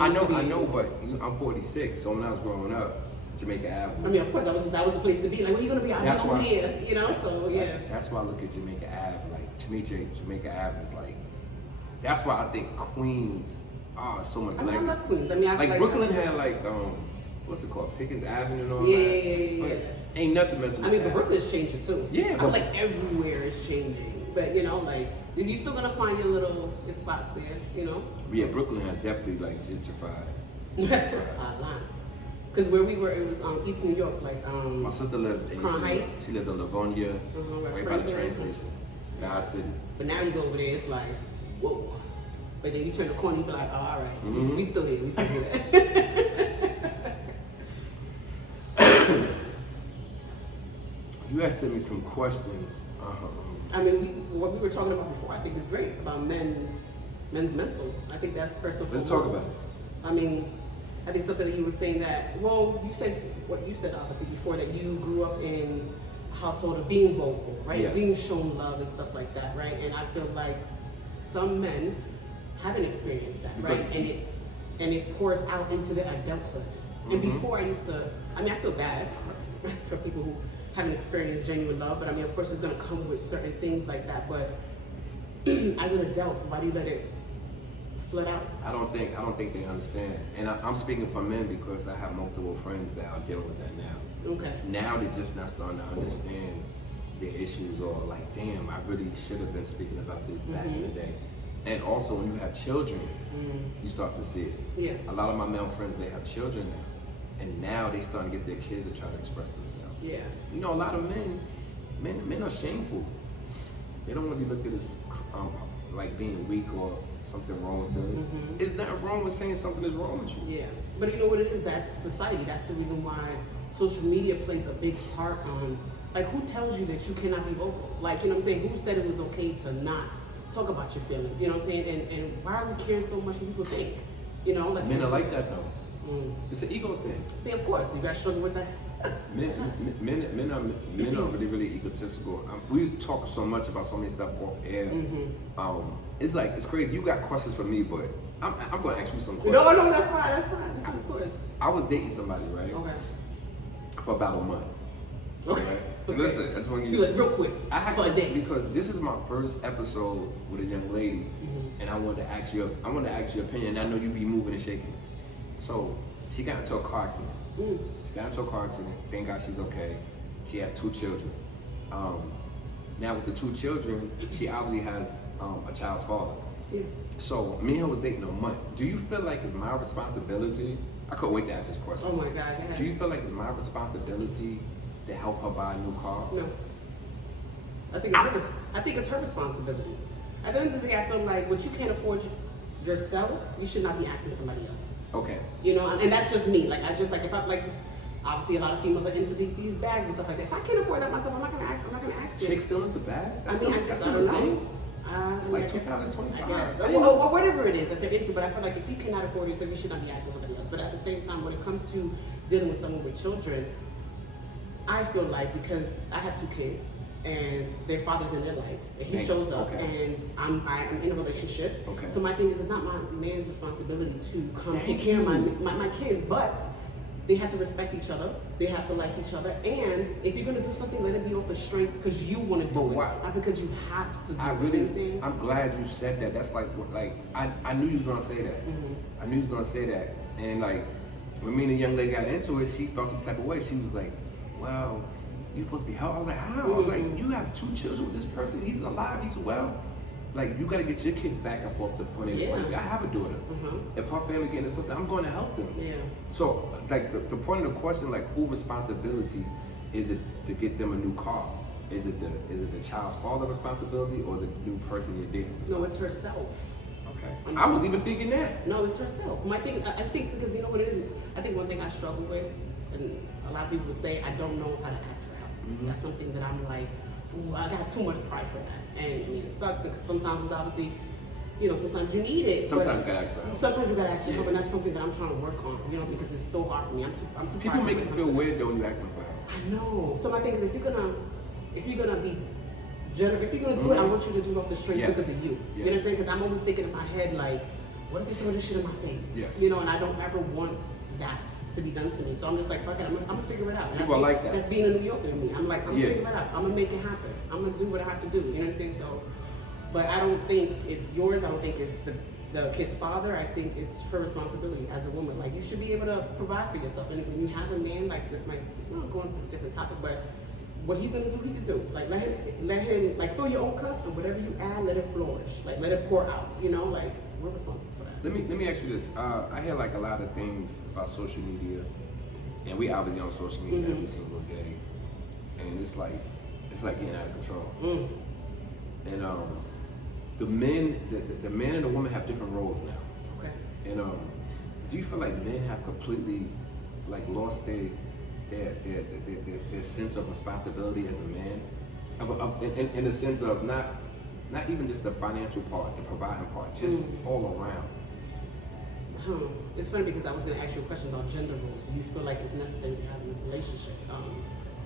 it used to be. I know, but I'm 46, so when I was growing up, Jamaica Ave. I mean, of course, that was the place to be. Like, where you gonna be? That's over why- there, you know. So yeah. That's why I look at Jamaica Ave. Like, to me, Jamaica Ave is like. That's why I think Queens so much I mean, I legacy. love Queens. I mean, like Brooklyn had like what's it called, Pickens Avenue and all that. Yeah. Ain't nothing messing with I mean, but that. Brooklyn's changing too. Yeah, I feel but- like everywhere is changing. But you know, like you're still gonna find your spots there, you know. Yeah, Brooklyn has definitely like gentrified. Lots. Because where we were, it was East New York, like My sister lived in Crown Heights. She lived in Livonia, right by the train Franklin. station. Dodge City. But now you go over there, it's like, whoa. But then you turn the corner, you be like, oh, all right, we still here, we still here. You had sent me some questions. I mean, what we were talking about before, I think is great about men's mental. I think that's first and foremost. Let's talk about it. I mean, I think something that you were saying that, well, you said what you said obviously before, that you grew up in a household of being vocal, right? Yes. Being shown love and stuff like that, right? And I feel like some men haven't experienced that, Because- right? And it pours out into their adulthood. And before I feel bad for people who haven't experienced genuine love, but I mean, of course, it's gonna come with certain things like that. But as an adult, why do you let it flood out? I don't think they understand. And I'm speaking for men because I have multiple friends that are dealing with that now. Okay. Now they're just not starting to understand their issues, or like, damn, I really should have been speaking about this back in the day. And also, when you have children, you start to see it. Yeah. A lot of my male friends, they have children now, and now they starting to get their kids to try to express themselves. Yeah. You know, a lot of men are shameful. They don't really look at us like being weak or something wrong with them. It's not wrong with saying something is wrong with you. Yeah, but you know what it is? That's society. That's the reason why social media plays a big part on, like, who tells you that you cannot be vocal? Like, you know what I'm saying? Who said it was okay to not talk about your feelings? You know what I'm saying? And why are we caring so much what people think? You know, like Men it's are like just- that though. It's an ego thing. Yeah, of course, you got to struggle with that. Men are really, really egotistical. We talk so much about so many stuff off air. It's like, it's crazy. You got questions for me, but I'm going to ask you some questions. No, that's fine. That's fine. Of course. I was dating somebody, right? Okay. For about a month. Okay. Right? Okay. Listen, I just want to give Do you it real quick. I had for a day. because this is my first episode with a young lady, and I wanted to ask your opinion. And I know you be moving and shaking. So she got into a car accident. She got into a car accident. Thank God she's okay. She has 2 children. Now with the 2 children, she obviously has a child's father. Yeah. So me and her was dating a month. Do you feel like it's my responsibility? I couldn't wait to ask this question. Oh my God. Go ahead. Do you feel like it's my responsibility to help her buy a new car? No. I think it's her responsibility. At the end of the day, I feel like what you can't afford yourself, you should not be asking somebody else. Okay. You know, and that's just me. Like, I just like, if I'm like, obviously a lot of females are into these bags and stuff like that. If I can't afford that myself, I'm not gonna ask them. Chicks still into bags? I mean, I that's don't still a know. thing? I It's like guess. 2025. I guess. I didn't know. Or whatever it is that they're into. But I feel like if you cannot afford yourself, you should not be asking somebody else. But at the same time, when it comes to dealing with someone with children, I feel like, because I have 2 kids and their father's in their life, and he shows up, and I'm in a relationship. Okay. So my thing is, it's not my man's responsibility to come Thank take care of you. my kids, but they have to respect each other. They have to like each other. And if you're gonna do something, let it be off the strength because you want to do But it, why? not because you have to do I it. You know what I'm really, saying? I'm glad you said that. That's like, I knew you was gonna say that. I knew you was gonna say that. And like, when me and the young lady got into it, she felt some type of way. She was like, well, you supposed to be helped. I was like, how? I was like, you have 2 children with this person. He's alive. He's well. Like, you got to get your kids back and forth to point and point. I have a daughter. If her family getting into something, I'm going to help them. Yeah. So, like, the point of the question, like, whose responsibility is it to get them a new car? Is it the child's father responsibility, or is it the new person you're dating? No, it's herself. Okay. I was even thinking that. No, it's herself. My thing, I think, because you know what it is. I think one thing I struggle with, and a lot of people say, I don't know how to ask for help. That's something that I'm like, ooh, I got too much pride for that. And I mean, it sucks because sometimes it's obviously, you know, sometimes you need it. Sometimes you gotta ask for help. Sometimes you gotta ask for help, and that's something that I'm trying to work on. You know, because it's so hard for me. I'm too. People prideful make when it comes feel to that. weird though when you ask them for help. I know. So my thing is, if you're gonna be generous, if you're gonna do it, I want you to do it off the strength Yes. because of you. You know what I'm Yes. saying? Because I'm always thinking in my head like, what if they throw this shit in my face? Yes. You know, and I don't ever want that to be done to me. So I'm just like, fuck it, I'm gonna figure it out. And People are like that. That's being a New Yorker in me. I'm like, I'm gonna Yeah. figure it out. I'm gonna make it happen. I'm gonna do what I have to do. You know what I'm saying? So, but I don't think it's yours. I don't think it's the kid's father. I think it's her responsibility as a woman. Like, you should be able to provide for yourself. And when you have a man, like, this might, go on a different topic, but what he's gonna do, he can do. Like, let him, like, fill your own cup, and whatever you add, let it flourish. Like, let it pour out. You know, like, we're responsible for that. Let me ask you this. I hear like a lot of things about social media, and we obviously on social media every single day, and it's like getting out of control. And the men and the woman have different roles now. Okay. And do you feel like men have completely like lost their sense of responsibility as a man, in the sense of not even just the financial part, the providing part, just all around? It's funny because I was going to ask you a question about gender roles. Do you feel like it's necessary to have in a relationship?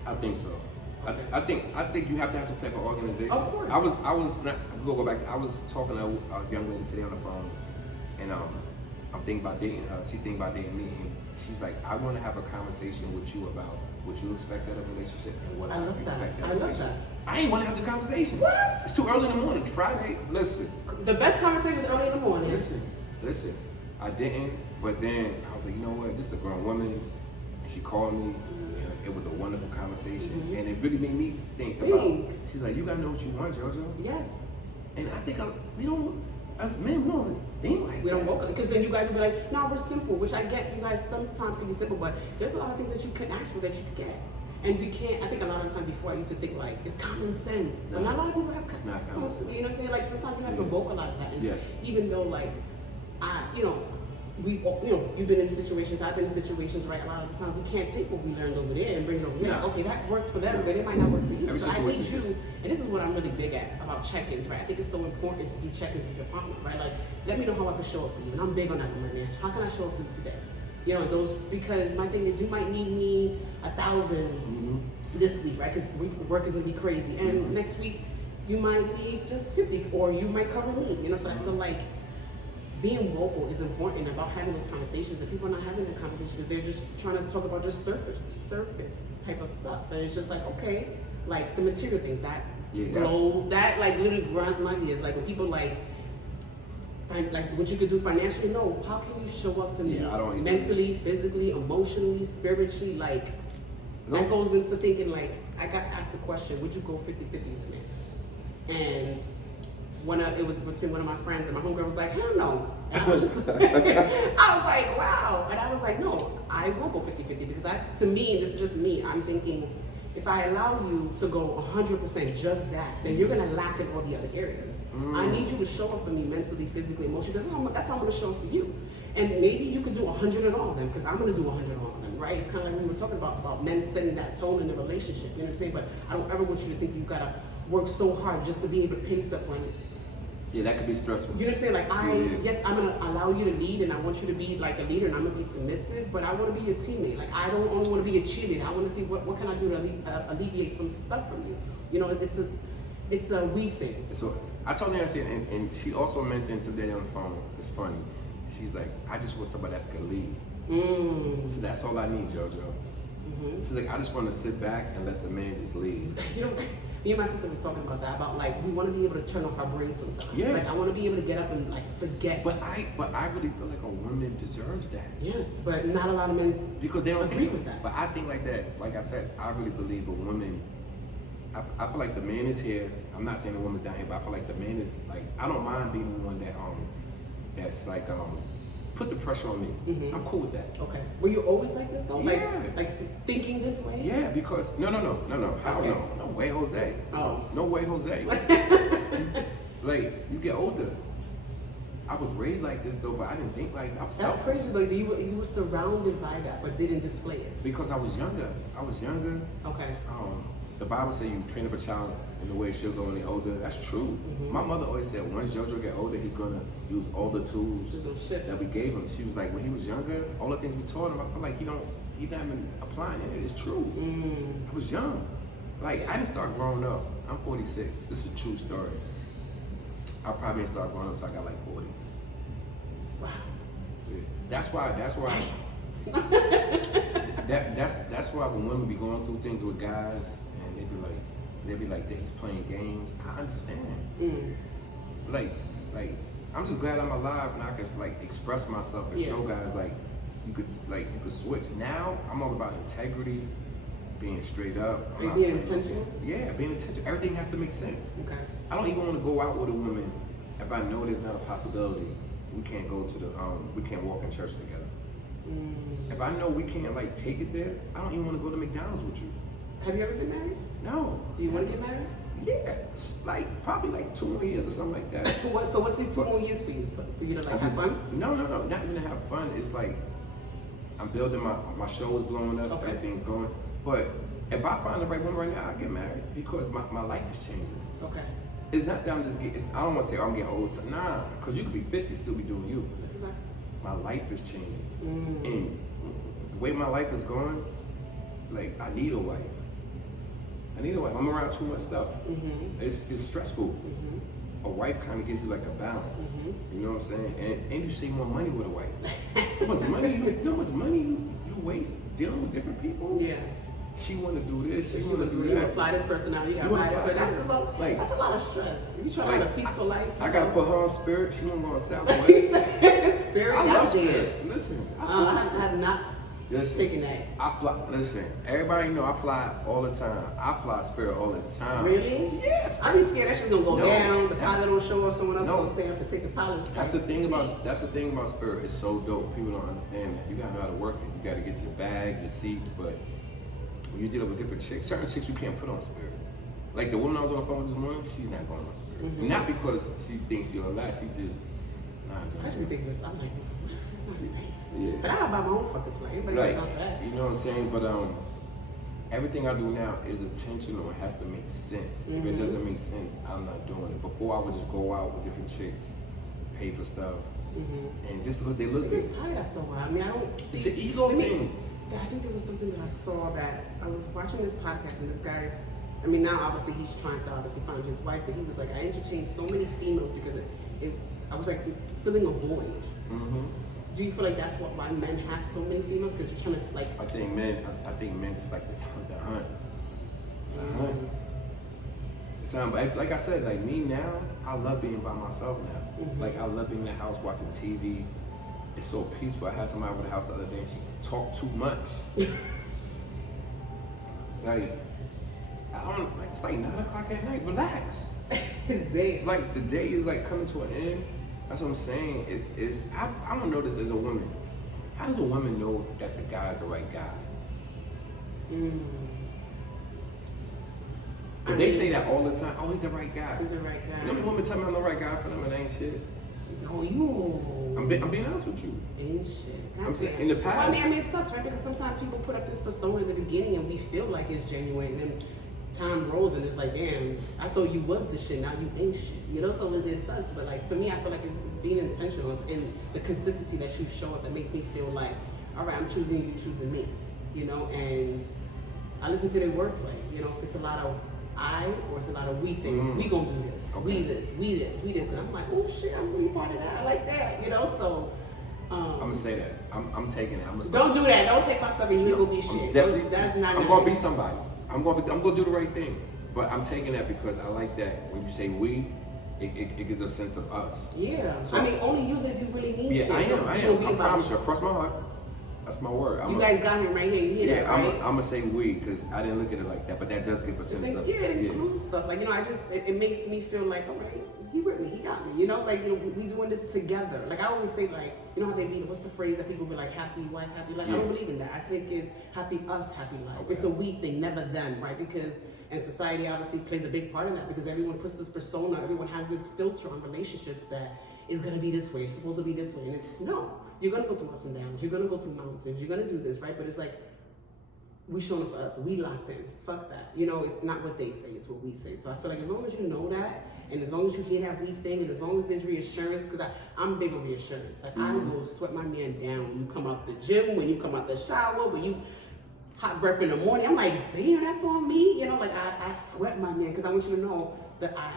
I think so. Okay. I think you have to have some type of organization. Of course. I was not. We'll go back to. I was talking to a young lady today on the phone, and I'm thinking about dating her. She's thinking about dating me, and she's like, I want to have a conversation with you about what you expect out of a relationship and what I expect out of a relationship. I ain't want to have the conversation. What? It's too early in the morning. It's Friday. Listen. The best conversation is early in the morning. Listen. I didn't, but then I was like, you know what? This is a grown woman, and she called me. And it was a wonderful conversation, and it really made me think about. She's like, you gotta know what you want, JoJo. Yes. And I think we don't, as men, we don't think like we that. don't work because then you guys will be like, no, we're simple, which I get. You guys sometimes can be simple, but there's a lot of things that you can ask for that you can get. And we can't. I think a lot of the time before I used to think like it's common sense, but not a lot of people have It's not common sense. You know what I'm saying? Like sometimes you have to vocalize that. And Yes. even though like you've been in situations, I've been in situations, right? A lot of the time we can't take what we learned over there and bring it over here. No. Okay, that worked for them, but it might not work for you. Every So I think situation. and this is what I'm really big at about check-ins, right? I think it's so important to do check-ins with your partner, right? Like, let me know how I can show up for you, and I'm big on that, my man. How can I show up for you today? You know, because my thing is, you might need me 1,000 this week, right? Because work is gonna be crazy, and next week you might need just 50, or you might cover me. You know, so I feel like being vocal is important about having those conversations, and people are not having the conversation because they're just trying to talk about just surface type of stuff, and it's just like, okay, like the material things that that like literally grinds my gears. Like when people like what you could do financially. No, how can you show up for me mentally, physically, emotionally, spiritually? Like that goes into thinking like I got asked a question: would you go 50-50 with a man? And it was between one of my friends, and my homegirl was like, hell no. And I was just, I was like, wow. And I was like, no, I will go 50-50 because to me, this is just me. I'm thinking, if I allow you to go 100% just that, then you're gonna lack in all the other areas. I need you to show up for me mentally, physically, emotionally, because that's how I'm gonna show up for you. And maybe you could do 100 on all of them, because I'm gonna do 100 on all of them, right? It's kind of like we were talking about men setting that tone in the relationship, you know what I'm saying? But I don't ever want you to think you gotta work so hard just to be able to pay stuff on you. Yeah, that could be stressful. You know what I'm saying? Like yes, I'm gonna allow you to lead, and I want you to be like a leader, and I'm gonna be submissive. But I want to be a teammate. Like I don't only want to be a cheerleader. I want to see what can I do to alleviate some stuff from you. You know, it's a we thing. So I told Nancy, and she also mentioned today on the phone. It's funny. She's like, I just want somebody that's gonna lead. So that's all I need, JoJo. She's like, I just want to sit back and let the man just lead. You know. Me and my sister was talking about that, about like we want to be able to turn off our brains sometimes. Yeah. Like I want to be able to get up and like forget. But I really feel like a woman deserves that. Yes, but not a lot of men because they don't agree with that. But I think like that, like I said, I really believe a woman. I feel like the man is here. I'm not saying the woman's down here, but I feel like the man is like, I don't mind being the one that's like put the pressure on me. I'm cool with that. Okay. Were you always like this though? Yeah. Like thinking this way? Yeah, because no. How okay. No way, Jose. Oh. No way, Jose. Like you get older. I was raised like this though, but I didn't think like I'm That's selfish. crazy. Like you were surrounded by that, but didn't display it. Because I was younger. Okay. The Bible says you train up a child in the way it should go when they're older. That's true. My mother always said once JoJo get older, he's gonna use all the tools that we gave him. She was like, when he was younger, all the things we taught him, I feel like he's not even applying it. It's true. I was young. Like I didn't start growing up. I'm 46. This is a true story. I probably didn't start growing up until I got like 40. Wow. Yeah. That's why that's why when women be going through things with guys and they be like he's playing games. I understand. Like I'm just glad I'm alive and I can like express myself and show guys like you could switch. Now I'm all about integrity, being straight up. Are you being intentional? Yeah, being intentional. Everything has to make sense. Okay. I don't even want to go out with a woman if I know there's not a possibility we can't go to we can't walk in church together. If I know we can't like take it there, I don't even want to go to McDonald's with you. Have you ever been married? No. Do you want to get married? Yeah, it's like probably like 2 more years or something like that. So what's these 2 more years for you? For you to like have fun? No, not even to have fun. It's like I'm building my show is blowing up, everything's going. But if I find the right one right now, I get married because my life is changing. Okay. It's not that I'm just getting. I don't want to say I'm getting old. Nah, because you could be 50 still be doing you. That's okay. My life is changing, and the way my life is going, like I need a wife. I'm around too much stuff. It's stressful. A wife kind of gives you like a balance. You know what I'm saying? And you save more money with a wife. How much money you waste dealing with different people? Yeah. She want to do this. She want to do You that. want to fly this person out. You got to buy this person. That's a lot of stress. If you try to have a peaceful life. I got to put her on Spirit. She won't go on Southwest. Spirit, I that love was it. Spirit. Listen. I have not taken that. I fly. Listen, everybody know I fly all the time. I fly Spirit all the time. Really? Yes. I be scared that shit's gonna go down. The pilot don't show up. Someone else gonna stand up and take the pilot's That's the thing about Spirit. It's so dope. People don't understand that. You gotta know how to work it. You gotta get your bag, your seats, but when you deal with different chicks, certain chicks you can't put on Spirit. Like the woman I was on the phone with this morning, she's not going on Spirit. Not because she thinks you're alive, she just I just be thinking this. I'm like, what if it's not safe? Yeah. But I don't buy my own fucking flight. Everybody else on that. You know what I'm saying? But everything I do now is intentional. It has to make sense. If it doesn't make sense, I'm not doing it. Before I would just go out with different chicks, pay for stuff, and just because they look good. It's tired after a while. I mean, I don't see. It's an ego thing. I think there was something that I saw that I was watching this podcast and this guy's. I mean, now obviously he's trying to find his wife, but he was like, I entertained so many females because I was like filling a void. Do you feel like that's why men have so many females? Because you're trying to like. I think men just like the hunt. It's a hunt. It's like I said, like me now, I love being by myself now. Like I love being in the house watching TV. It's so peaceful. I had somebody over the house the other day and she talked too much. Like it's like 9 o'clock at night. Relax. Like the day is like coming to an end. That's what I'm saying. I don't know this as a woman. How does a woman know that the guy is the right guy? But they say that all the time. Oh, he's the right guy. He's the right guy. You know, women tell me I'm the right guy for them, and it ain't shit. Oh, you. I'm being honest with you. Ain't shit. I'm saying in the past. Well, I mean, it sucks, right? Because sometimes people put up this persona in the beginning, and we feel like it's genuine, and then time rolls, and it's like, damn, I thought you was the shit. Now you ain't shit. You know, so it sucks. But like for me, I feel like it's being intentional in the consistency that you show up that makes me feel like, all right, I'm choosing you, choosing me. You know, and I listen to their wordplay. You know, if it's a lot of I or it's a lot of we think we gonna do this, we this, and I'm like, oh shit, I'm really part of that. I like that, you know. So I'm gonna say that. I'm taking it. Don't do that. Don't take my stuff and you ain't gonna be shit. That's not. I'm gonna be somebody. I'm gonna do the right thing. But I'm taking that because I like that when you say we, it gives a sense of us. Yeah. So, I mean, only use it if you really need shit. I am. I promise you. Across my heart. That's my word. You guys got him right here. You hear that, right? I'm gonna say we because I didn't look at it like that, but that does give a sense of. Yeah, it includes stuff. Like, you know, it makes me feel like, all right, he with me, he got me. You know, like, you know, we doing this together. Like, I always say, like, you know how they be, what's the phrase that people be like, happy wife, happy life? I don't believe in that. I think it's happy us, happy life. Okay. It's a we thing, never them, right? Because, and society obviously plays a big part in that because everyone puts this persona, everyone has this filter on relationships that is gonna be this way, it's supposed to be this way, and it's no. You're gonna go through ups and downs, you're gonna go through mountains, you're gonna do this, right? But it's like, we showing up for us, we locked in, fuck that. You know, it's not what they say, it's what we say. So I feel like as long as you know that, and as long as you hear that we thing, and as long as there's reassurance, because I'm big on reassurance. Like I will sweat my man down when you come out the gym, when you come out the shower, when you hot breath in the morning. I'm like, damn, that's on me. You know, like I sweat my man, because I want you to know that I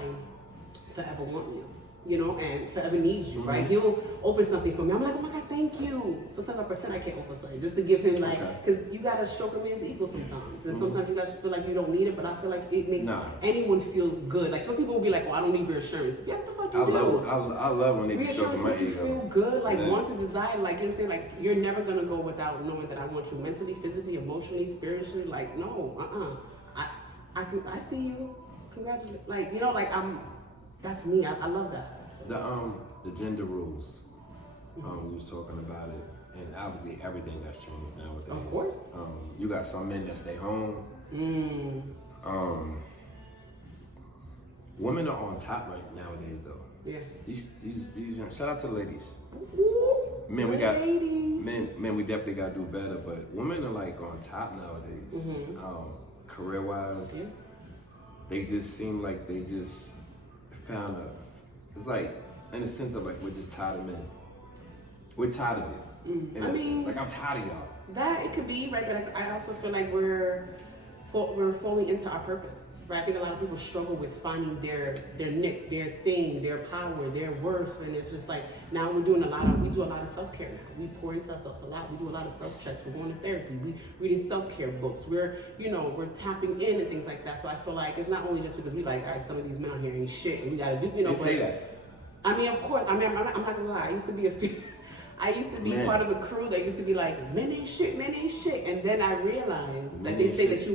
forever want you. you know, and forever needs you, right? He'll open something for me. I'm like, oh my God, thank you. Sometimes I pretend I can't open something just to give him like, because you gotta stroke a man's ego sometimes. And sometimes you guys feel like you don't need it, but I feel like it makes anyone feel good. Like some people will be like, oh, I don't need reassurance. Yes, the fuck you do. I love when they be stroking my ego. Reassurance make you feel good, like want to desire, like, you know what I'm saying? Like, you're never gonna go without knowing that I want you mentally, physically, emotionally, spiritually. Like, no, I see you. Congratulations. Like, you know, like that's me. I love that. The gender rules. We was talking about it, and obviously everything that's changed nowadays. Of course. You got some men that stay home. Women are on top right nowadays, though. Yeah. These young, shout out to the ladies. Men, we got ladies. Men, we definitely gotta do better. But women are like on top nowadays. Career wise, they just seem like they just found it's like, in the sense of like, we're just tired of men. We're tired of it. I mean, like, I'm tired of y'all. That it could be, right? But I also feel like we're falling into our purpose, right? I think a lot of people struggle with finding their niche, their thing, their power, their worth, and it's just like now we do a lot of self-care now. We pour into ourselves a lot. We do a lot of self-checks. We're going to therapy. We reading self-care books. We're tapping in and things like that. So I feel like it's not only just because we like, all right, some of these men out here ain't shit, and we got to do, They say that. I mean, of course. I mean, I'm not gonna lie. I used to be part of the crew that used to be like, men ain't shit, and then I realized that they say that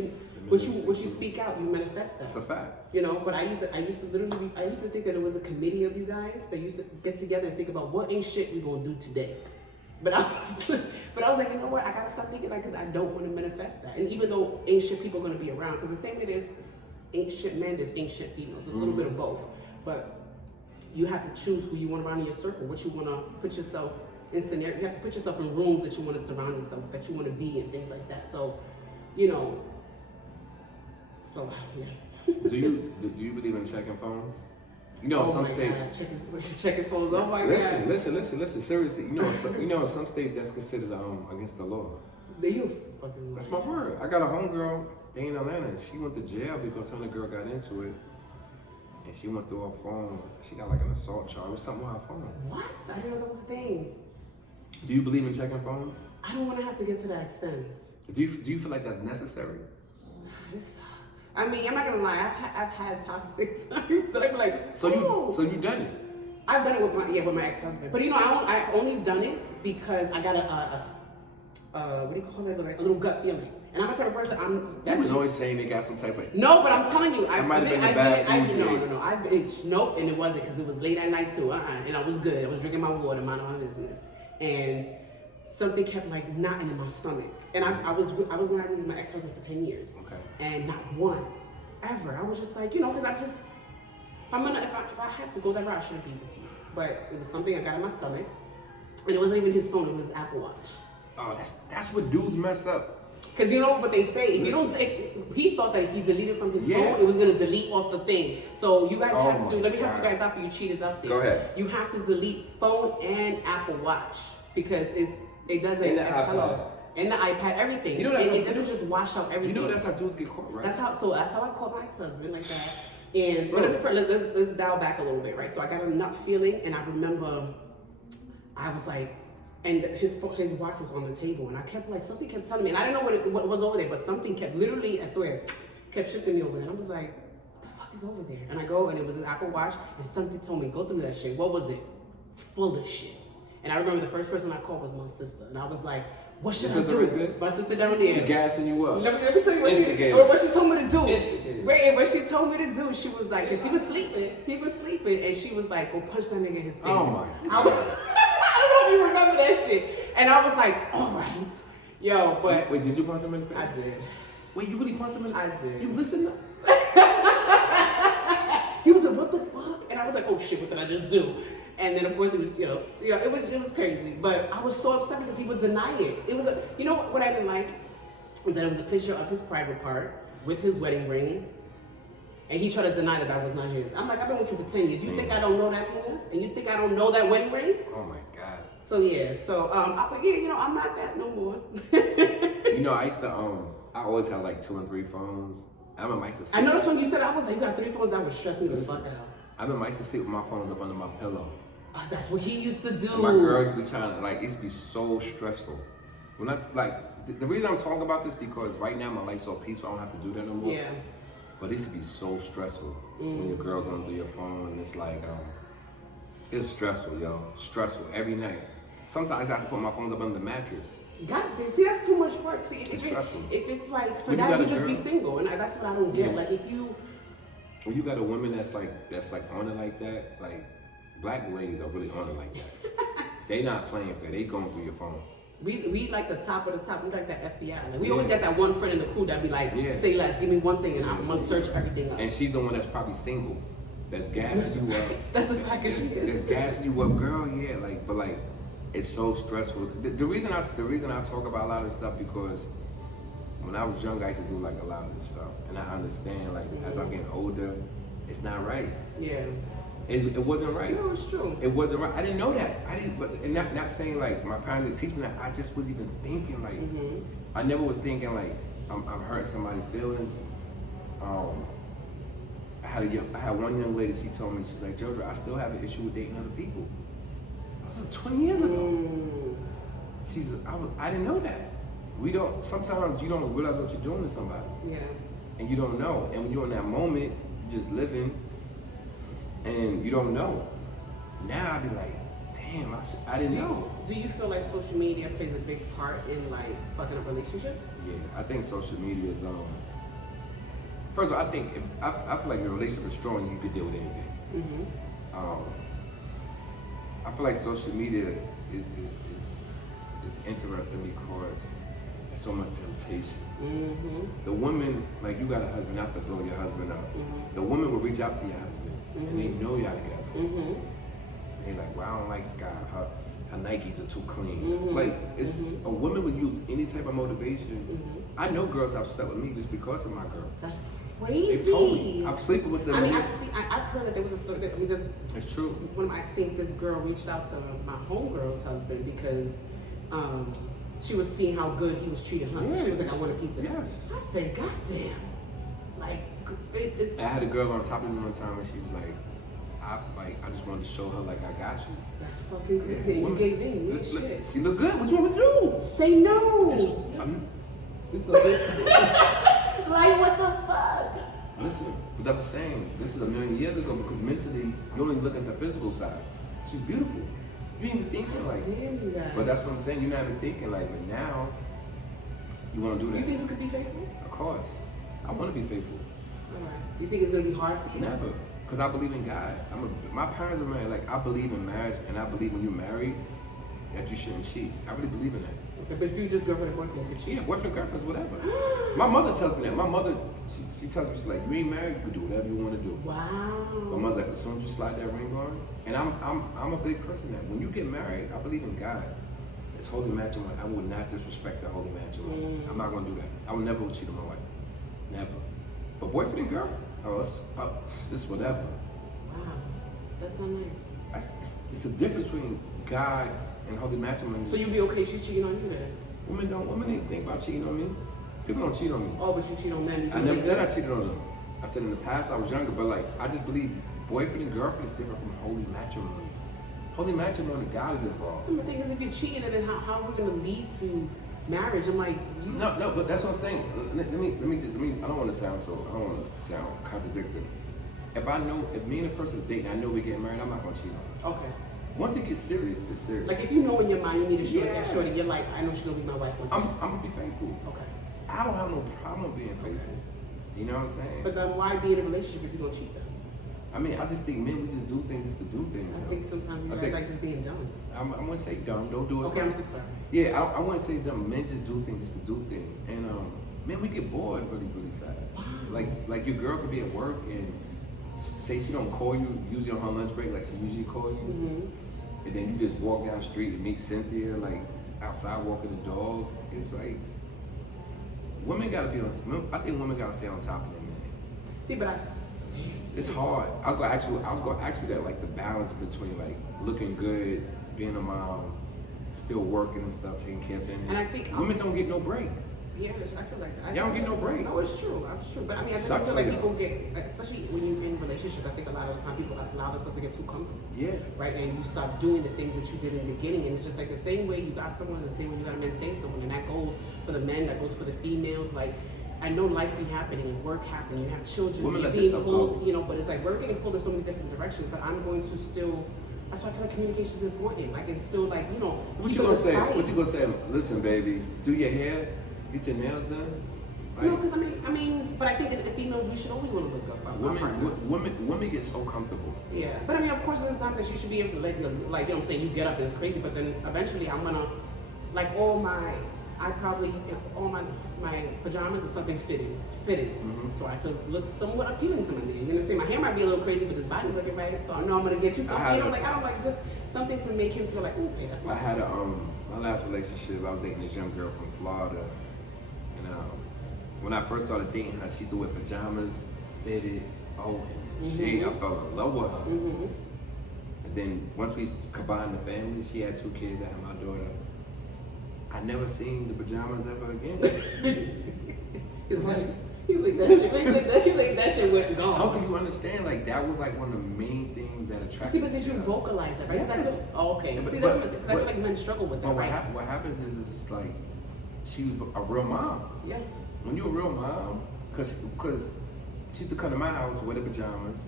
what you speak out, you manifest that. That's a fact. You know, but I used to think that it was a committee of you guys that used to get together and think about what ain't shit we gonna do today. But I was like, you know what? I gotta stop thinking like this. I don't want to manifest that. And even though ain't shit people are gonna be around, because the same way there's ain't shit men, there's ain't shit females. There's a little bit of both, but you have to choose who you want around in your circle, what you want to put yourself in scenario. You have to put yourself in rooms that you want to surround yourself, that you want to be, and things like that. So, you know. So yeah. Do you believe in checking phones? You know, some states checking phones. Oh my God. Listen. Seriously, you know, some states that's considered against the law. You fucking. That's my word. I got a homegirl in Atlanta. She went to jail because her and the girl got into it. And she went through her phone. She got like an assault charge. It was something with her phone. What? I didn't know that was a thing. Do you believe in checking phones? I don't want to have to get to that extent. Do you feel like that's necessary? This sucks. I mean, I'm not gonna lie. I've had toxic times. So I'm like, so you done it? I've done it with my ex-husband. But you know, I've only done it because I got what do you call that? Like a little gut feeling. And I'm the type of person, You was always saying they got some type of... No, but I'm telling you, No, nope, and it wasn't, because it was late at night too, and I was good. I was drinking my water, minding my business. And something kept like knotting in my stomach. And I was married with my ex-husband for 10 years. Okay. And not once, ever. I was just like, you know, because if I have to go that route, I shouldn't be with you. But it was something I got in my stomach. And it wasn't even his phone, it was Apple Watch. Oh, that's what dudes mess up. Because you know what they say, he thought that if he deleted from his phone, it was going to delete off the thing. So you guys have to, let me help you guys out for you cheaters out there. Go ahead. You have to delete phone and Apple Watch because it doesn't. And the iPad. And the iPad, everything. You know it doesn't just wash out everything. You know that's how dudes get caught, right? That's how I caught my ex-husband like that. And but let's dial back a little bit, right? So I got a nut feeling, and I remember I was like, and his watch was on the table, and I kept like, something kept telling me, and I didn't know what was over there, but something kept literally, I swear, kept shifting me over there. And I was like, what the fuck is over there? And I go, and it was an Apple Watch, and something told me, go through that shit. What was it? Full of shit. And I remember the first person I called was my sister, and I was like, what should I do? My sister down there. She gassing you up. Let me tell you what she told me to do. Wait, what she told me to do, she was like, because he was sleeping, and she was like, go punch that nigga in his face. Oh my God. You remember that shit, and I was like, all right, yo, but wait, did you punch him in the face? I did. Wait, you really punched him in the face? I did. You listened? He was like, what the fuck? And I was like, oh shit, what did I just do? And then of course it was, it was crazy, but I was so upset because he would deny it. It was what I didn't like was that it was a picture of his private part with his wedding ring. And he tried to deny that that was not his. I'm like, I've been with you for 10 years. You think I don't know that penis? And you think I don't know that wedding ring? Oh my God. So yeah, I'm not that no more. I used to, I always had like 2 and 3 phones. I remember I used to... I noticed when you said, I was like, you got 3 phones, that would stress me the fuck out. I remember I used to sit with my phones up under my pillow. That's what he used to do. And my girls be trying to, like, it used to be so stressful. When I, the reason I'm talking about this because right now my life's so peaceful, I don't have to do that no more. Yeah. But it used to be so stressful when your girl going through your phone, and it's like, it was stressful, yo. Stressful every night. Sometimes I have to put my phone up under the mattress. God damn, see, that's too much work. See, It's stressful. If it's like, for When you that, got you a just be girl- single. And that's what I don't get. Yeah. Like, if you, When you got a woman that's like on it like that, like black ladies are really on it like that. They not playing fair. They going through your phone. we like the top of the top. We like that FBI. Like, we Yeah. always got that one friend in the crew that be like, Yeah. say less, give me one thing, and I'm gonna search everything up. And she's the one that's probably single. That's gassing you up. That's a fact that she That's is. gassing you up, girl. Yeah, like, but like, it's so stressful. The reason I talk about a lot of this stuff because when I was young, I used to do like a lot of this stuff, and I understand like as I'm getting older, it's not right. Yeah. It wasn't right. No, it's true. It wasn't right. I didn't know that. I didn't. But and not saying like my parents didn't teach me that. I just was even thinking like I never was thinking like I'm hurting somebody's feelings. I had one young lady. She told me, she's like, Jojo, I still have an issue with dating other people. That was 20 years ago. I didn't know that. We don't. Sometimes you don't realize what you're doing to somebody, Yeah. and you don't know. And when you're in that moment, you're just living, and you don't know. Now I be like, damn, I didn't know. Do you feel like social media plays a big part in like fucking up relationships? Yeah, I think social media is first of all, I think I feel like the relationship is strong. You could deal with anything. I feel like social media is interesting because there's so much temptation. The woman, like you got a husband, not to blow your husband up. The woman will reach out to your husband, and they know y'all together. They're like, well, I don't like Sky. Her Nikes are too clean. Like, it's a woman would use any type of motivation. I know girls have slept with me just because of my girl. That's crazy. They told me I'm sleeping with them. I mean, I've heard that there was a story. I mean, It's true. I think this girl reached out to my homegirl's husband because she was seeing how good he was treating her. So she was like, I want a piece of that. Yes. I said, God damn. Like, it's. I had a girl on top of me one time, and she was like, I just wanted to show her like I got you. That's fucking crazy. And you gave in. You ain't shit. She look good. What you want me to do? Say no. This is a bit. Like, what the fuck? Listen, but I was saying, this is a million years ago because mentally, you only look at the physical side. She's beautiful. You ain't even thinking like. Damn, you guys. But that's what I'm saying. You're not even thinking like. But now, you want to do that. You think you could be faithful? Of course, I want to be faithful. All right. You think it's gonna be hard for you? Never, because I believe in God. My parents were married. Like I believe in marriage, and I believe when you're married that you shouldn't cheat. I really believe in that. Okay, but if you just girlfriend and boyfriend, you could cheat. Yeah, boyfriend, girlfriend, whatever. My mother tells me that. My mother, she tells me, she's like, you ain't married, you can do whatever you want to do. Wow. My mother's like, as soon as you slide that ring on, and I'm a big person that when you get married, I believe in God. It's holy matrimony. I will not disrespect the holy matrimony. I'm not gonna do that. I will never cheat on my wife. Never. But boyfriend and girlfriend, it's whatever. Wow. That's not nice. It's a difference between God and holy matrimony. So you'd be okay she's cheating on you then? Women ain't think about cheating on me. People don't cheat on me. Oh, but you cheat on men because I never they said I good. cheated on them. I said in the past I was younger, but like I just believe boyfriend and girlfriend is different from holy matrimony. Holy matrimony, God is involved. The thing is, if you're cheating, then how are we gonna lead to marriage? I'm like, you. No, but that's what I'm saying. Let me. I don't want to sound contradictory. If me and a person's dating, I know we're getting married, I'm not gonna cheat on her. Okay. Once it gets serious, it's serious. Like if you know in your mind you need a shorty, Yeah. that shorty, you're like, I know she's gonna be my wife one I'm time. gonna be faithful. Okay. I don't have no problem being faithful. You know what I'm saying? But then why be in a relationship if you're gonna cheat then? I mean, I just think men, we just do things just to do things. I yo. think sometimes you I guys think- like just being dumb. I wouldn't say dumb. Don't do it. Okay, I'm so sorry. Yeah, I wouldn't say dumb. Men just do things just to do things, and man, we get bored really fast. Like your girl could be at work and say she don't call you usually on her lunch break like she usually call you, and then you just walk down the street and meet Cynthia like outside walking the dog. It's like women gotta be on. I think women gotta stay on top of their men. See, but It's hard. I was gonna ask you that, like the balance between like looking good, being a mom, still working and stuff, taking care of business. And I think women don't get no break. Yeah, I feel like that. Y'all don't get no break. No, it's true. It's true. But I mean, I think Sucks feel like for people get, especially when you're in relationships, I think a lot of the time people allow themselves to get too comfortable. Yeah. Right? And you stop doing the things that you did in the beginning. And it's just like the same way you got someone, the same way you got to maintain someone. And that goes for the men, that goes for the females. Like, I know life be happening and work happening. You have children, Women you're let being this pulled, go. you know, but it's like we're getting pulled in so many different directions. But I'm going to still, that's why I feel like communication is important. Like, it's still like, you know, What you gonna say? What you gonna say? Listen, baby, do your hair, get your nails done. Right? No, because I mean, but I think that the females, we should always want to look good for our partner. Women get so comfortable. Yeah, but I mean, of course, there's times that you should be able to let, like, you know what I'm saying, you get up and it's crazy, but then eventually I'm gonna, like, all my pajamas are something fitted, so I could look somewhat appealing to my man. You know what I'm saying? My hair might be a little crazy, but his body's looking right, so I know I'm gonna get you something. You know, like I don't like just something to make him feel like, ooh, okay, that's. I had my last relationship. I was dating this young girl from Florida, and when I first started dating her, she used to wear pajamas, fitted. Oh, and I fell in love with her. And then once we combined the family, she had 2 kids. I had my daughter. I never seen the pajamas ever again. He's like that shit went gone. How can you understand? Like that was like one of the main things that attracted. See, but did you vocalize that, right? Yes. Okay. Yeah, See, that's because I feel like men struggle with that, But right? what happens is it's just like she was a real mom. Yeah. When you're a real mom, cause she used to come to my house with the pajamas,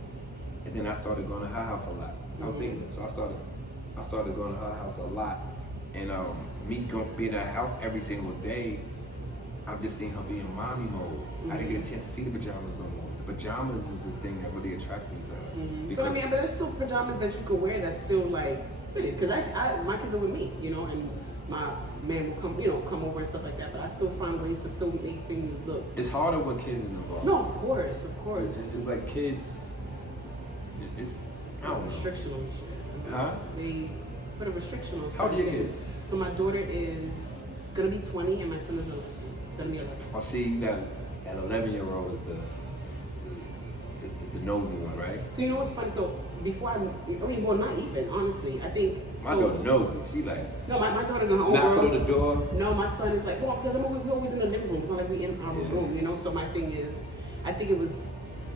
and then I started going to her house a lot. I was thinking, so I started going to her house a lot, and me going be in her house every single day. I'm just seeing her be in mommy mode. I didn't get a chance to see the pajamas no more. The pajamas is the thing that really attracted me to her. But I mean, but there's still pajamas that you could wear that's still like fitted. Because my kids are with me, you know, and my man will come, you know, come over and stuff like that. But I still find ways to still make things look. It's harder when kids is involved. No, of course. It's like kids. It's I don't know. Restriction on shit. Huh? They put a restriction on. How old are your certain kids? things. So my daughter is gonna be 20, and my son is gonna be 11. I see you got an 11-year-old is the nosy one, right? So you know what's funny? So before I mean, well, not even honestly. I think My daughter nosy. She like no, my daughter's in her own knocking world. on the door. No, my son is like, well, because we're always in the living room. It's not like we in our room, you know. So my thing is, I think it was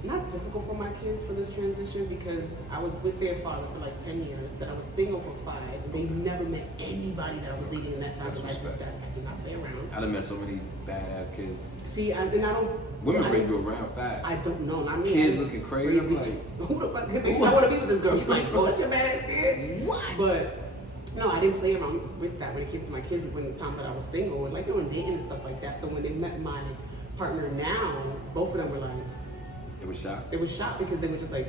not difficult for my kids for this transition because I was with their father for like 10 years. That I was single for 5. And they never met anybody that I was dating in that time. That's I respect. did not play around. I done met so many badass kids. See, and I don't. Women bring you around fast. I don't know, not me. Kids looking crazy. I'm like, who the fuck makes you not want to be with this girl? You're like, oh, that's your badass kid. What? But no, I didn't play around with that when it came to my kids when the time that I was single and like they were dating and stuff like that. So when they met my partner now, both of them were like, it was shocked. they were shocked because they were just like,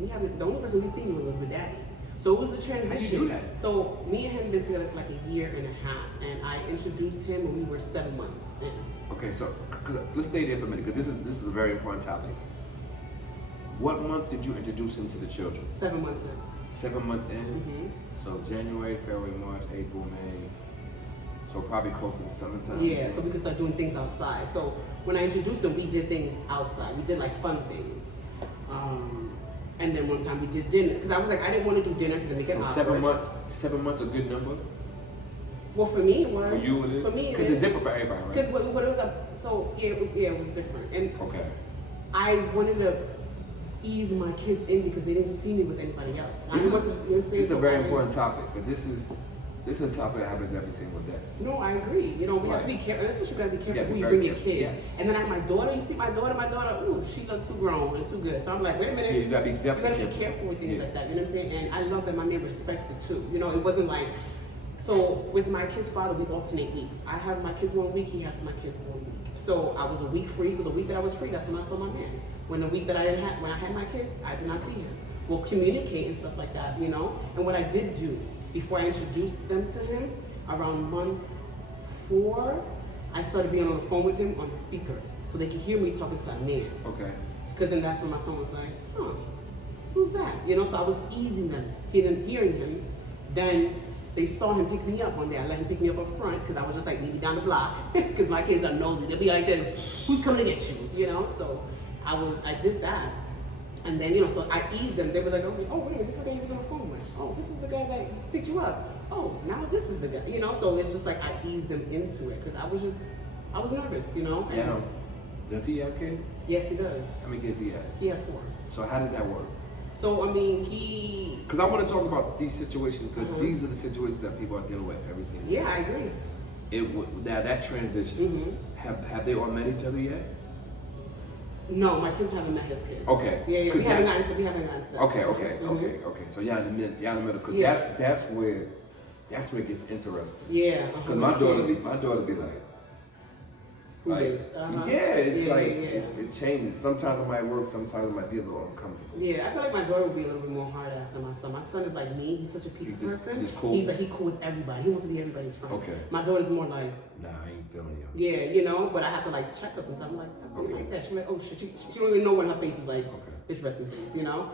we haven't. The only person we seen you was with daddy. So it was a transition. How'd you do that? So me and him been together for like a year and a half, and I introduced him when we were 7 months in. Okay, so let's stay there for a minute because this is a very important topic. What month did you introduce him to the children? 7 months in. 7 months in. So January, February, March, April, May. So probably close to the summertime. Yeah, so we could start doing things outside. So when I introduced them, we did things outside. We did like fun things. And then one time we did dinner because I was like, I didn't want to do dinner because it make it So awkward. 7 months a good number? Well, for me it was. For you it is? For me it Because is. it's different for everybody, right? Because what it was it was different. And Okay. I wanted to ease my kids in because they didn't see me with anybody else. I didn't want to, you know what I'm saying? This is a So very I didn't- important topic, but this is a topic that happens every single day. No, I agree. You know, we have to be Right. careful. That's what you gotta be careful Yeah, be who you very bring your careful. kids. Yes. And then I have my daughter. You see my daughter, ooh, she looked too grown and too good. So I'm like, wait a minute. Yeah, you gotta be You definitely gotta be careful with things like that. You know what I'm saying? And I love that my man respected too. You know, it wasn't like. So with my kid's father, we alternate weeks. I have my kids 1 week. He has my kids 1 week. So I was a week free. So the week that I was free, that's when I saw my man. When the week that I didn't have, when I had my kids, I did not see him. We'll communicate and stuff like that. You know. And what I did do before I introduced them to him, around month 4, I started being on the phone with him on speaker so they could hear me talking to a man. Okay. Because then that's when my son was like, huh, who's that? You know, so I was easing them, hearing him. Then they saw him pick me up one day. I let him pick me up front because I was just like, meet me down the block because my kids are nosy. They'll be like this, who's coming to get you? You know, so I did that. And then, you know, so I eased them. They were like, oh, wait a minute, this is the guy you was on the phone with. Oh, this was the guy that picked you up. Oh, now this is the guy. You know, so it's just like I eased them into it because I was just I was nervous, you know. And Now, does he have kids? yes, he does. How many kids he has? He has 4. So how does that work? So I mean, he. Because I want to talk about these situations because Mhm. these are the situations that people are dealing with every single day. Yeah, I agree. Now that transition, Mhm. have they all met each other yet? No, my kids haven't met his kids. Okay. Yeah, yeah. 'Cause We haven't that's- gotten. We haven't gotten. to that. Okay, Mhm. okay. So y'all in the middle, because Yeah. that's where it gets interesting. Yeah. Because my daughter be like, Who is? yeah, it's Yeah, like yeah, yeah. It changes. Sometimes it might work, sometimes it might be a little uncomfortable. Yeah, I feel like my daughter would be a little bit more hard ass than my son. My son is like me. He's such a people He just- person. just cool. He's like he cool with everybody. He wants to be everybody's friend. Okay. My daughter's more like, Nah, I ain't feeling you. yeah, you know. But I have to like check her sometimes. I'm like, something Okay. like that. She's like, oh shit. She don't even know when her face is like, Okay. it's resting face, you know.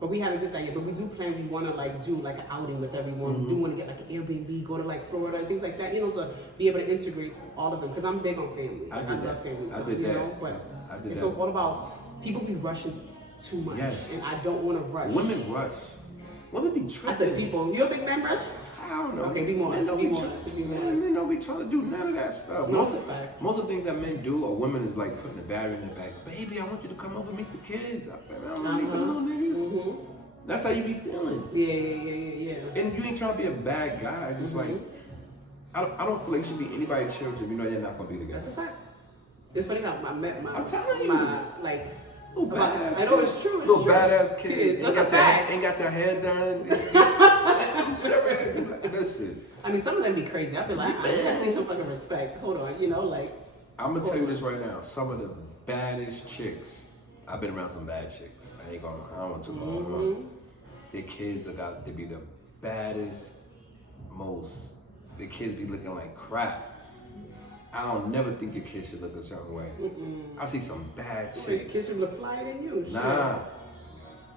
But we haven't did that yet. But we do plan. We want to like do like an outing with everyone. Mm-hmm. We do want to get like an Airbnb, go to like Florida, things like that. You know, so be able to integrate all of them because I'm big on family. I Like, did love that. family I time, did you that. know. But I did it's that. all about people be rushing too much, Yes. and I don't want to rush. Women rush. Women be tripping. I said people. You don't think men rush? I don't know. Okay, be more Men honest, don't be be more try- honest, be more Man, honest. men don't be trying to do none of that stuff. No, it's a fact. Most of the things that men do, or women is like putting a battery in their back. Baby, I want you to come over and meet the kids. I don't want to meet them little niggas. Mhm. That's how you be feeling. Yeah. And you ain't trying to be a bad guy. Just like, I don't feel like you should be anybody's children. You know you're not gonna be That's together. a fact. It's funny how I met my. I'm telling you. My like. Little badass I know kids. it's true. It's Little true. badass It kids. is. That's a fact. Ain't got your hair done. I'm serious. Listen, I mean, some of them be crazy. I'd be like, I gotta teach some fucking respect. Hold on, you know, like. I'm gonna tell you this right now. Some of the baddest chicks. I've been around some bad chicks. I don't want to long. Their kids are got to be the baddest, most. Their kids be looking like crap. I don't never think your kids should look a certain way. I see some bad chicks. Kids should look flyer than you. Shit. Nah.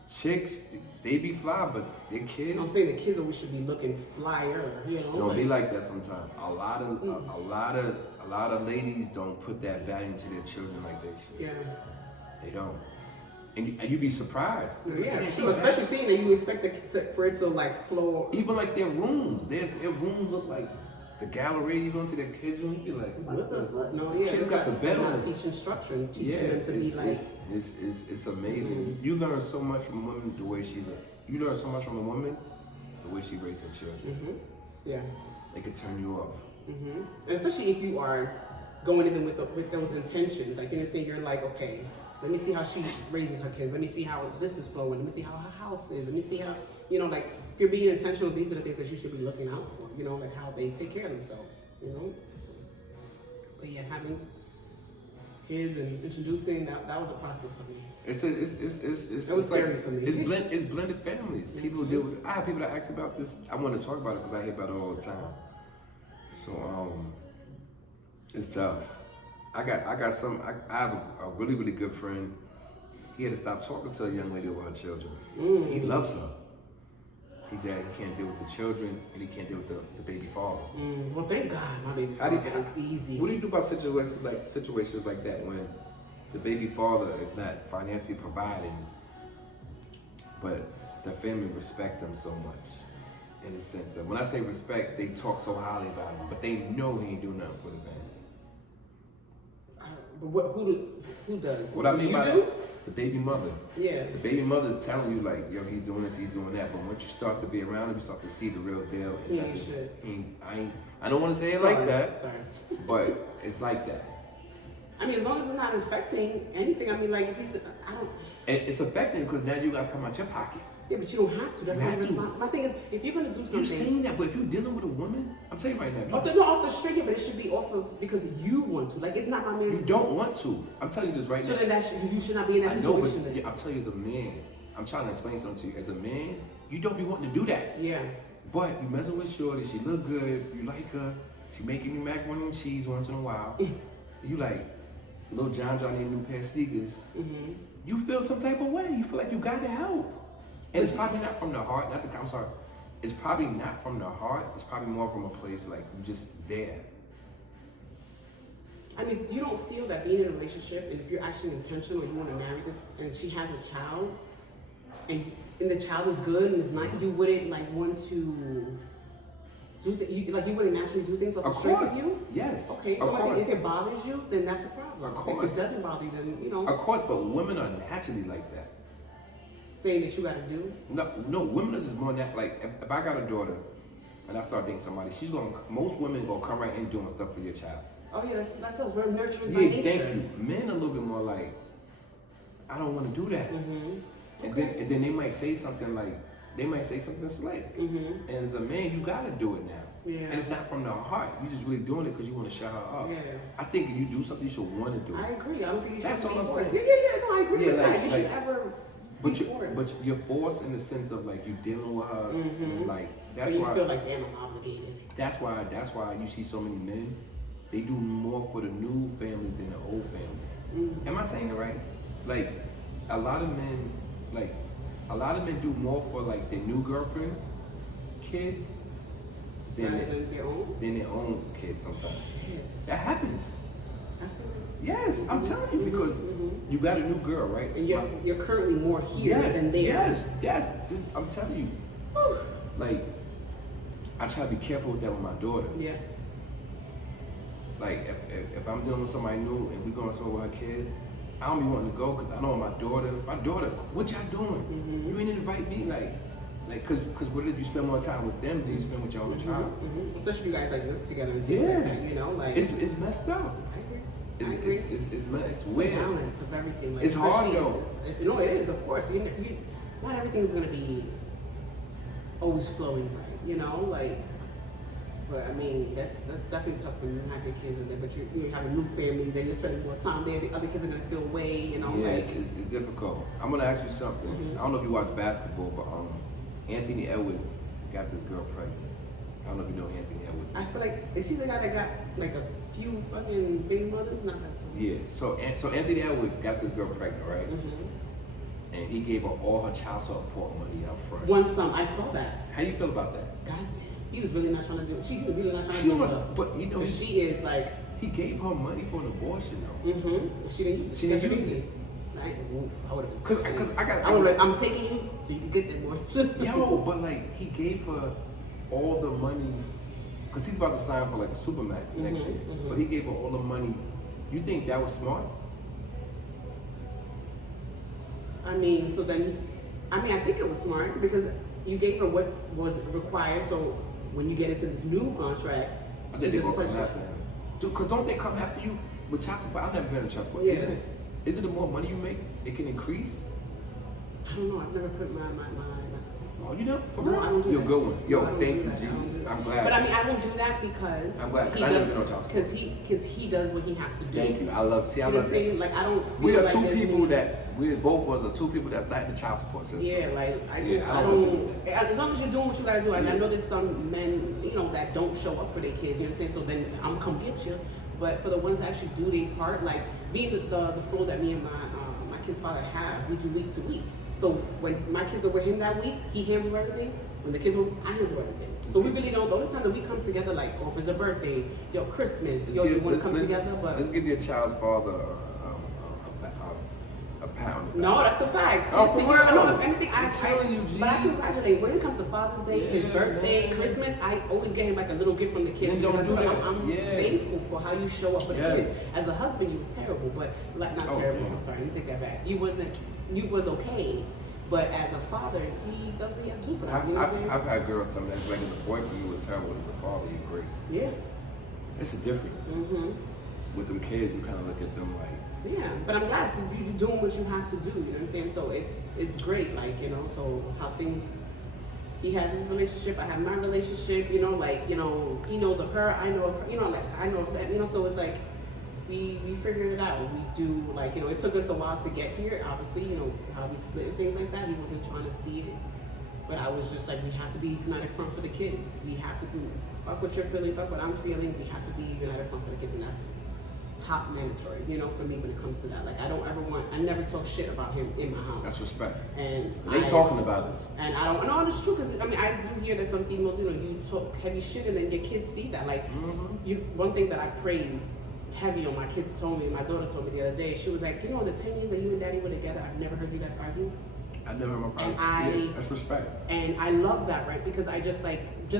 Chicks, they be fly, but their kids I'm saying the kids always should be looking flyer, you know. don't be like that sometimes. A lot of ladies don't put that value into their children like they should. Yeah. They don't. And you be surprised. Yeah, Man, sure. Especially seeing that you expect for it to like flow. even like their rooms. Their room look like the gallery. You go into their kids' room, you be like, What the fuck? No, yeah. Kids It's got like, the bed they're not on. teaching structure and teaching Yeah, them to be like. it's amazing. You learn so much from a woman the way you learn so much from a woman the way she raises her children. Yeah. It could turn you off. And especially if you are going in with those intentions, like you know what I'm saying, you're like, okay, let me see how she raises her kids. Let me see how this is flowing. Let me see how her house is. Let me see how, you know, like if you're being intentional, these are the things that you should be looking out for. You know, like how they take care of themselves. You know. So, but yeah, having kids and introducing that was a process for me. It was was scary for me. It's blended families. People deal with. I have people that ask about this. I want to talk about it because I hear about it all the time. So it's tough. I have a really, really good friend. He had to stop talking to a young lady about her children. He loves her. He said he can't deal with the children and he can't deal with the baby father. Well, thank God, my baby How do father is easy. What do you do about situations like that when the baby father is not financially providing, but the family respect them so much? In the sense of, when I say respect, they talk so highly about him, but they know he ain't doing nothing for the family. But who does? What I mean you by do? that, the baby mother. Yeah. The baby mother's telling you like, yo, he's doing this, he's doing that. But once you start to be around him, you start to see the real deal. And Yeah, you nothing's- should. I don't want to say it Sorry. like that, Sorry. but it's like that. I mean, as long as it's not affecting anything. I mean, like if he's, I don't. And it's affecting because now you got to come out your pocket. Yeah, but you don't have to. That's You not have to. responsible. My thing is, if you're gonna do You've something, seen that, but if you're dealing with a woman, I'm telling you right now, off the straight, yeah, but it should be off of because you want to. Like it's not my you man's. don't want to. I'm telling you this right So now. then you should not be in that I know, but situation. Then. I'm telling you as a man, I'm trying to explain something to you. As a man, you don't be wanting to do that. Yeah. But you messing with Shorty, she look good, you like her, she making you macaroni and cheese once in a while. You like, little John need a new pair of sneakers. You feel some type of way. You feel like you got to help. And it's probably not from the heart. I'm sorry. It's probably not from the heart. It's probably more from a place like you just there. I mean, you don't feel that being in a relationship, and if you're actually intentional, you want to marry this, and she has a child, and the child is good and is not, you wouldn't like want to you wouldn't naturally do things off Of the strength course. of you? Yes. Okay, Of so like, course. if it bothers you, then that's a problem. Of course. If it doesn't bother you, then Of course, but women are naturally like that. saying that you gotta do. No, women are just more that. Like, if I got a daughter and I start dating somebody, most women gonna come right in doing stuff for your child. Oh yeah, that's us. We're nurturers by Yeah, nature. thank you. Men are a little bit more like, I don't want to do that. Mm-hmm. And then they might say something like, slick. Mm-hmm. And as a man, you gotta do it now. Yeah. And it's not from the heart. You just really doing it because you want to shut her up. Yeah. I think if you do something, you should want to do it. I agree. I don't think you should That's be all I'm forced. saying. Yeah. No, I agree Yeah, with like- that. You should like- ever But be you, forced. but you're forced in the sense of like you dealing with her. And it's like Or that's you why. feel like, damn, I'm obligated. That's why you see so many men. They do more for the new family than the old family. Am I saying it right? Like a lot of men do more for like their new girlfriends, kids, Rather than their own. than their own kids sometimes. Shit. That happens. Absolutely. Yes, I'm telling you because you got a new girl, right? And you're currently more here Yes, than there. yes. I'm telling you. Whew. Like, I try to be careful with that with my daughter. Yeah. Like, if I'm dealing with somebody new and we going somewhere with her kids, I don't be wanting to go because I know my daughter, what y'all doing? You ain't invite me, cause what is you spend more time with them than you spend with your own child. Especially if you guys like live together and things like that, you know, like It's messed up. I agree. It's I agree. it's It's weird. a balance of everything. Like, It's hard, especially though. you know, it is, of course. You not everything's gonna be always flowing right, you know, like. But I mean, that's definitely tough when you have your kids and then, but you have a new family, then you're spending more time there. The other kids are gonna feel away, you know. Yeah, like, it's difficult. I'm gonna ask you something. I don't know if you watch basketball, but Anthony Edwards got this girl pregnant. I don't know if you know who Anthony Edwards. I feel like is he the guy that got like a few fucking baby mothers? Not that sort. Yeah. So Anthony Edwards got this girl pregnant, right? And he gave her all her child support money up front. One son, I saw that. How you feel about that? God damn. He was really not trying to do it. She's really not trying to She do was, it. but you know, Because she is like, he gave her money for an abortion though. she didn't use it. She didn't use it. I would have been. Cause I got. I would like, I'm taking you so you can get that more. Yo, but like he gave her all the money, cause he's about to sign for like a Supermax next year. But he gave her all the money. You think that was smart? I mean, so then, I think it was smart because you gave her what was required. So when you get into this new contract, I she think they doesn't gonna touch come that. after him. Dude, cause don't they come after you with child support? I've never been in child support. Yeah. Isn't it the more money you make, it can increase? I don't know. I've never put my Oh, you know? For No, real? I don't do You're that. a good one. Yo, No, I don't thank do you, that. I don't Jesus. do that. I'm glad. But I mean, I don't do that because I'm glad, 'cause he I never does been on child support. because he does what he has to do. Thank you. I love. See, I You know love what I'm that. saying? Like I don't. Feel We are like two there's people any- that both of us are two people that's not in the child support system. Yeah, like I Yeah, just I I don't don't. As long as you're doing what you gotta do, and I know there's some men, you know, that don't show up for their kids. You know what I'm saying? So then I'm come get you. But for the ones that actually do their part, like being the flow that me and my kid's father have, we do week to week. So when my kids are with him that week, he handles everything. When the kids were, I handle everything. So we really don't. The only time that we come together, like, or if it's a birthday, yo, Christmas, yo, you want to come together, but let's give your child's father a pound. no, that's a fact. Oh, Just for to hear- real? no, if anything, I'm telling you, but I G. congratulate. When it comes to Father's Day, his Yeah, birthday, man. Christmas, I always get him like a little gift from the kids. Then because don't I do told him that. I'm Yeah. thankful for how you show up for the Yes. kids. As a husband, you was terrible, but like not Oh, terrible. yeah. I'm sorry, let me take that back. You was okay, but as a father, he does what he has to do for them. You know what I'm saying? I've had girls tell me that, like, as a boyfriend, you was terrible. As a father, you're great. Yeah. It's a difference. With them kids, you kind of look at them like, Yeah, but I'm glad you're doing what you have to do. You know what I'm saying? So it's great, like, you know. So how things, he has his relationship, I have my relationship. You know, like, you know, he knows of her, I know of her. You know, like I know of that. You know, so it's like we figured it out. We do, like, you know, it took us a while to get here. Obviously, you know how we split and things like that. He wasn't trying to see it, but I was just like, we have to be united front for the kids. We have to fuck what you're feeling, fuck what I'm feeling. We have to be united front for the kids, and that's top mandatory, you know, for me when it comes to that. Like, I never talk shit about him in my house. that's respect. And They talking about us. And I don't, no, it's true, because I mean, I do hear that some females, you know, you talk heavy shit and then your kids see that. Like, one thing that I praise heavy on, my kids told me, my daughter told me the other day, she was like, you know, the 10 years that you and daddy were together, I've never heard you guys argue. I never heard my And parents. Yeah, that's respect. And I love that, right? Because I just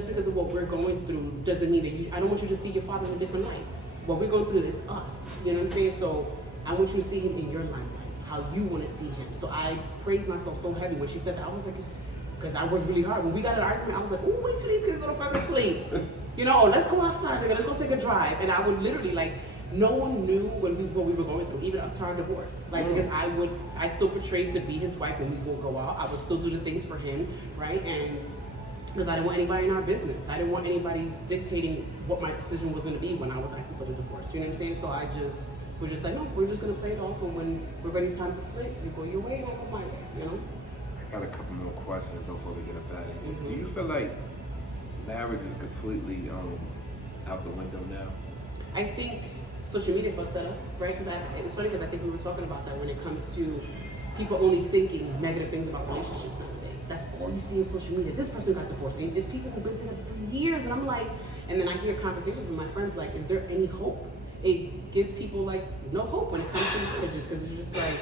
because of what we're going through doesn't mean that I don't want you to see your father in a different light. What we're going through is us, you know what I'm saying? So I want you to see him in your limelight, how you want to see him. So I praised myself so heavy when she said that. I was like, because I worked really hard. When we got in an argument, I was like, oh, wait till these kids go to fucking sleep. You know, let's go outside, let's go take a drive. And I would literally no one knew what we were going through, even up to our divorce. Because I still portrayed to be his wife when we would go out. I would still do the things for him, right? And because I didn't want anybody in our business. I didn't want anybody dictating what my decision was going to be when I was asking for the divorce. You know what I'm saying? So we're just like, no, we're just going to play it off, and when we're ready time to split, you go your way and I go my way, you know? I got a couple more questions before we get up out of here. Do you feel like marriage is completely out the window now? I think social media fucks that up, right? Because it's funny because I think we were talking about that when it comes to people only thinking negative things about relationships nowadays. That's all you see on social media. This person got divorced. And there's people who've been together for years, and I'm like, and then I hear conversations with my friends like, is there any hope? It gives people no hope when it comes to marriages, because it's just like,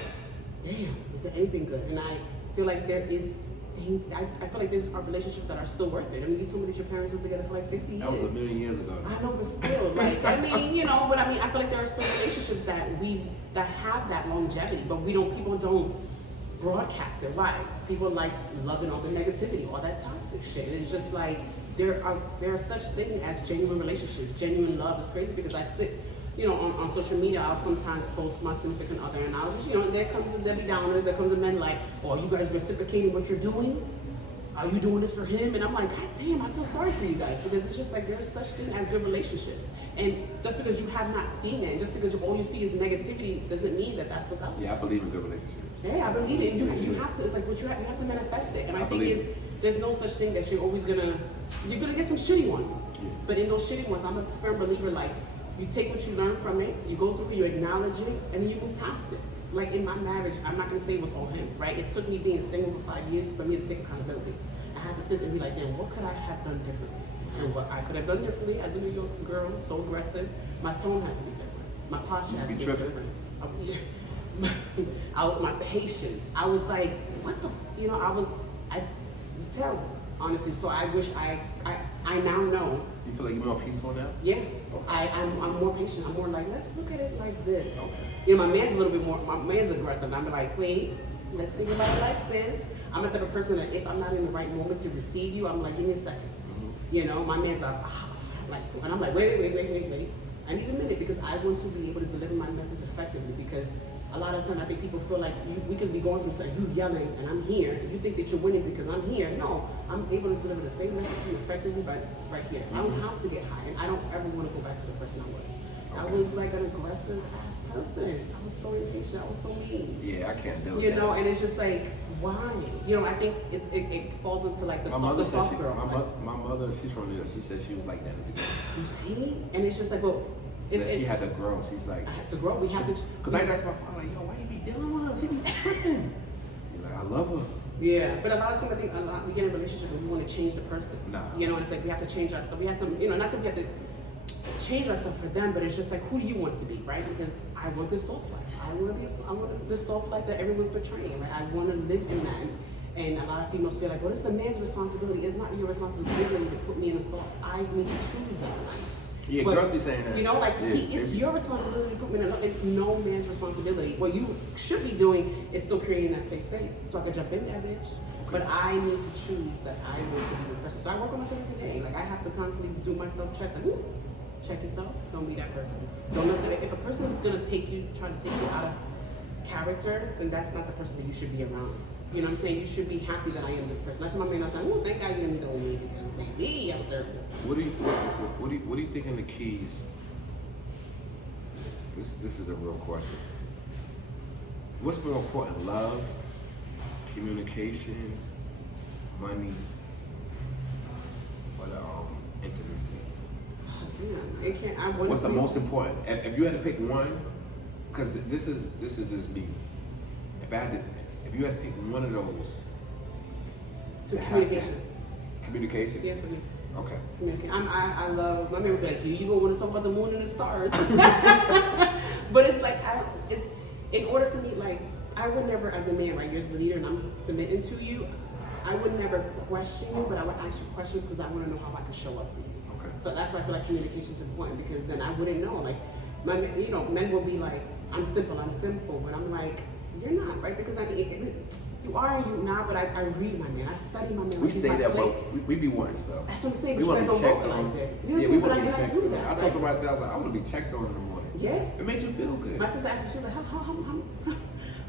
damn, is there anything good? And I feel like there is. I feel like there's relationships that are still worth it. I mean, you told me that your parents were together for 50 years. That was a million years ago. I know, but still, I mean, I feel like there are still relationships that have that longevity, but people don't broadcast it. Why? People like loving all the negativity, all that toxic shit. It's just like there are such things as genuine relationships. Genuine love is crazy because I sit, on social media, I'll sometimes post my significant other, and I'll just, there comes the Debbie Downers, there comes the men like, oh, are you guys reciprocating what you're doing? Are you doing this for him? And I'm like, God damn, I feel sorry for you guys, because it's just like there's such thing as good relationships. And just because you have not seen it, and just because all you see is negativity, doesn't mean that that's what's out there. Yeah, I believe in good relationships. Yeah, I believe it. You have to. It's like what you have to manifest it. And I think there's no such thing that you're gonna get some shitty ones. Yeah. But in those shitty ones, I'm a firm believer. You take what you learn from it, you go through it, you acknowledge it, and then you move past it. Like in my marriage, I'm not gonna say it was all him, right? It took me being single for 5 years for me to take accountability. I had to sit there and be like, damn, what could I have done differently? And what I could have done differently as a New York girl, so aggressive, my tone had to be different. My posture had to be different. My patience. I was like, what the, it was terrible, honestly. So I wish I now know. You feel like you're more peaceful now? Yeah, okay. I'm more patient. I'm more like, let's look at it like this. Okay. My man's a little bit more, my man's aggressive. And I'm like, wait, let's think about it like this. I'm the type of person that if I'm not in the right moment to receive you, I'm like, give me a second. Mm-hmm. My man's like, and I'm like, wait. I need a minute because I want to be able to deliver my message effectively, because a lot of times I think people feel like we could be going through something, you yelling and I'm here, and you think that you're winning because I'm here. No, I'm able to deliver the same message to you effectively right here. Mm-hmm. I don't have to get high, and I don't ever want to go back to the person I was. Okay. I was like an aggressive ass person. I was so impatient, I was so mean. Yeah, I can't do it. And it's just like, why? I think it falls into like the soft girl. My mother, she's from New York. She said she was like that in the beginning. You see? And it's just like, well, she had to grow. She's like, I had to grow. We have to. Because I asked my father, like, yo, why you be dealing with her? She be tripping. You're like, I love her. Yeah, but a lot of times I think we get in a relationship and we want to change the person. Nah. And it's like we have to change ourselves. We have to, not that we have to change ourselves for them, but it's just like, who do you want to be, right? Because I want this soft life. I want this soft life that everyone's portraying, right? I want to live in that. And a lot of females feel like, well, it's a man's responsibility. It's not your responsibility to put me in a soft. I need to choose that life. Yeah, girls be saying that. It's your responsibility to put me in a, it's no man's responsibility. What you should be doing is still creating that safe space. So I can jump in that bitch. But I need to choose that I want to be this person. So I work on myself every day. Like I have to constantly do my self-checks. Like, ooh, check yourself. Don't be that person. Don't let them, if a person is gonna try to take you out of character, then that's not the person that you should be around. You know what I'm saying? You should be happy that I am this person. That's why my man was like, oh, thank God you didn't be the old me, because maybe I was terrible. What do you think in the keys? This is a real question. What's more important? Love, communication, money, or intimacy? Oh, damn. It can't. What's the most important? If you had to pick one, because this is just me. If you had to pick one of those, to communication. Communication? Yeah, for me. Okay. Communication. I love, my man would be like, you gonna want to talk about the moon and the stars. But it's like, in order for me, like, I would never, as a man, right? You're the leader, and I'm submitting to you. I would never question you, but I would ask you questions because I want to know how I can show up for you. Okay. So that's why I feel like communication is important, because then I wouldn't know. Like, men will be like, I'm simple, but I'm like, you're not, right? Because I mean, you are and you're not, but I read my man. I study my man. We like he's say my that, plate. but we be wanting stuff. That's what I'm saying, We but you want guys to don't be checked vocalize on. it. You Yeah, know we what want I to be mean? I checked do on. that. I told somebody today, I was like, I want to be checked on in the morning. Yes. It makes you feel good. My sister asked me, she was like,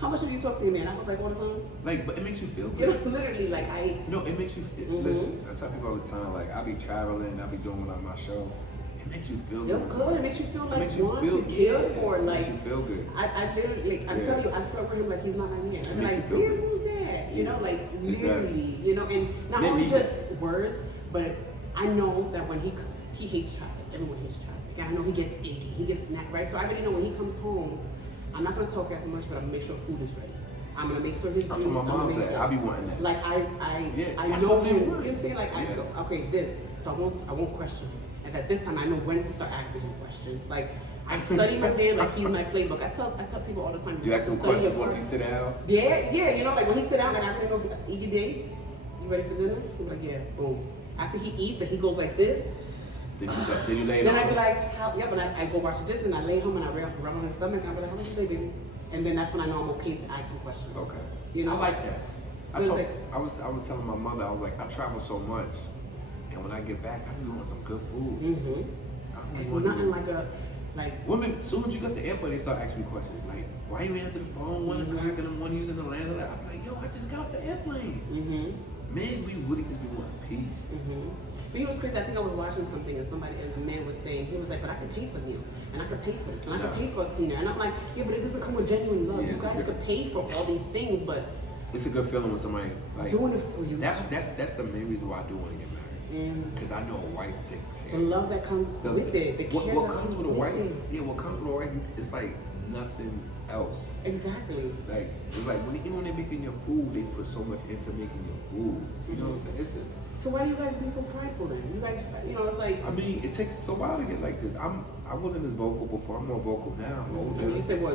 how much do you talk to your man? I was like, all the time. Like, but it makes you feel You know, good. literally, like No, it makes you. Listen, I tell people all the time, like I be traveling, I be doing like my show. It makes you feel You're good. good. It makes you feel It like makes you want feel to care good. for. It Like, makes you feel good. I literally, like, I'm Yeah. telling you, I flirt with him like he's not my man. I'm makes like, you feel damn, good. who's that? You know, like, It literally, you know, and not Then only he- just words, but I know that when he hates traffic. Everyone hates traffic. And I know he gets achy. He gets right. So I already know when he comes home, I'm not gonna talk as much, but I'm gonna make sure food is ready. I'm gonna make sure his juice. I told my I'm gonna mom make that sure. I be wanting that. Like I Yeah, I that's know what we him. You know want. what I'm saying? Like I Yeah. so okay this. So I won't question him. And that this time I know when to start asking him questions. Like I study my man like he's my playbook. I tell people all the time. You ask him study questions your once he part. sit down. Yeah, you know, like when he sit down, like I really know, eat your day. You ready for dinner? He'll be like, yeah, boom. After he eats and he goes like this, Then you lay it then on I'd be him. like, how, yeah, but I go wash the dishes and I lay him and I rub on his stomach and I'll be like, how much you day, baby? And then that's when I know I'm okay to ask him questions. Okay. You know? I like that. It's like- I was telling my mother, I was like, I travel so much, and when I get back, I just want some good food. Mm-hmm. I It's really nothing want- like Women, as soon as you got the airport, they start asking you questions like, why you answer the phone 1 o'clock in the morning using the landline? I'm like, yo, I just got off the airplane. mm-hmm. Man, we really just be wanting peace. Mm-hmm. But you know what's crazy? I think I was watching something and a man was saying, he was like, but I could pay for meals and I could pay for this and I could Yeah. pay for a cleaner. And I'm like, yeah, but it doesn't come with genuine love. Yeah, You it's a guys could pay for all these things, but It's a good feeling when somebody like doing it for you. that's the main reason why I do want to get married. Because I know a wife takes care. The love that comes with it, the care what that comes comes with a wife? it. Yeah, what comes with a wife? It's like nothing else. Exactly. Like it's like even when they're making your food, they put so much into making your food. You know what I'm saying? So why do you guys be so prideful then? You guys, you know, it's like. I mean, it takes a while to get like this. I wasn't as vocal before. I'm more vocal now. I'm older. I mean, you said what?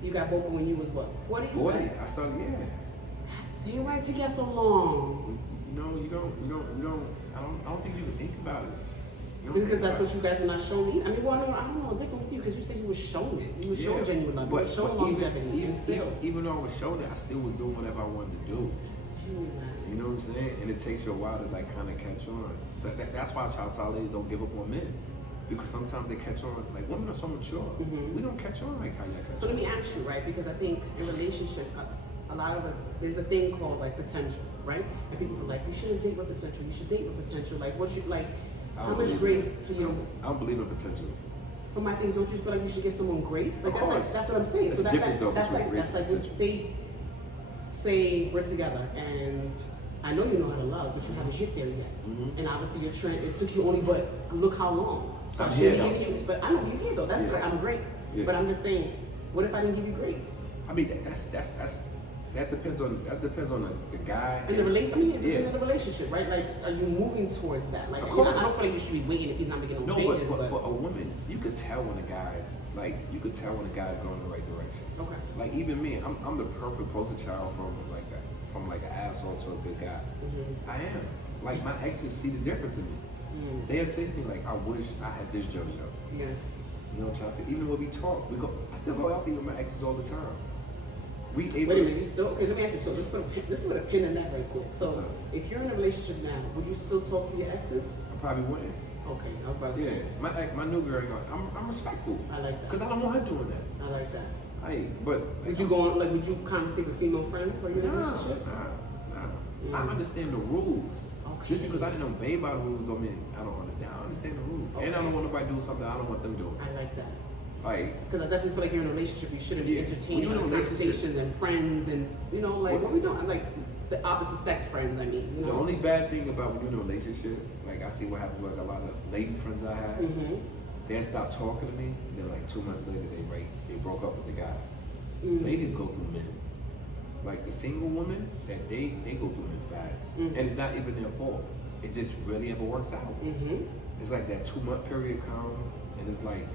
You got vocal when you was what? 40? You 40. said? I started. Yeah. Damn, why it take you so long? You know, you don't. I don't think you can think about it. You don't Because think that's about what you guys are not showing me. I mean, well, I don't know, different with you because you said you were showing it. You were showing genuine love. You were showing longevity. And still. even though I was showing it, I still was doing whatever I wanted to do. You know what I'm saying? And it takes you a while to like kind of catch on. So that's why child ladies don't give up on men. Because sometimes they catch on. Like women are so mature. We don't catch on like how you catch So on. let me ask you, right? Because I think in relationships, a lot of us, there's a thing called like potential, right? And people are like, you shouldn't date with potential. You should date with potential. Like, what you like? I How don't much believe grace? in- You know, I don't believe in potential. for my things, don't you feel like you should give someone grace? Like Of that's like course. that's what I'm saying. There's a difference, though, that's between like grace that's and like when potential. say we're together and I know you know how to love, but you haven't hit there yet. Mhm. And obviously your trend it took you only but look how long. So I I'm shouldn't here, be giving you but I know you're here though. That's Yeah. great. I'm great. Yeah. But I'm just saying, what if I didn't give you grace? I mean, that depends on the guy. And the it depends Yeah. on the relationship, right? Like, are you moving towards that? Like, Of you know, I course. don't feel like you should be waiting if he's not making no No, changes. but a woman, you could tell when a guy's going in the right direction. Okay. Like even me, I'm the perfect poster child from like an asshole to a good guy. Mm-hmm. I am. Like my exes see the difference in me. Mm. They say to me like, I wish I had this JoJo. Yeah. You know what I'm trying to say? Even when we talk, I still go out there with my exes all the time. Wait a minute, you still okay? Let me ask you. So let's put a pin in that right quick. So What's up? if you're in a relationship now, would you still talk to your exes? I probably wouldn't. Okay, I was about to Yeah, say. my new girl, I'm respectful. I like that. Cause I don't want her doing that. I like that. But Would you go on like? Would you conversate with female friends while you're in a relationship? I understand the rules. Okay. Just because I didn't obey by the rules don't mean I don't understand. I understand the rules. And I Okay. don't want nobody doing something I don't want them doing. I like that. Like, Because I definitely feel like you're in a relationship. You shouldn't be Yeah. entertaining When you're in a other relationship- conversations and friends and like what we doing? I'm like the opposite sex friends. I mean, you know. the only bad thing about when you're in a relationship, like I see what happened with a lot of lady friends I have, Mm-hmm. they stop talking to me, and then like 2 months later they broke up with the guy. Mm-hmm. Ladies go through men. Like the single women, that they go through men fast. Mhm. And it's not even their fault. It just really never works out. Mm-hmm. It's like that 2 month period come, and it's like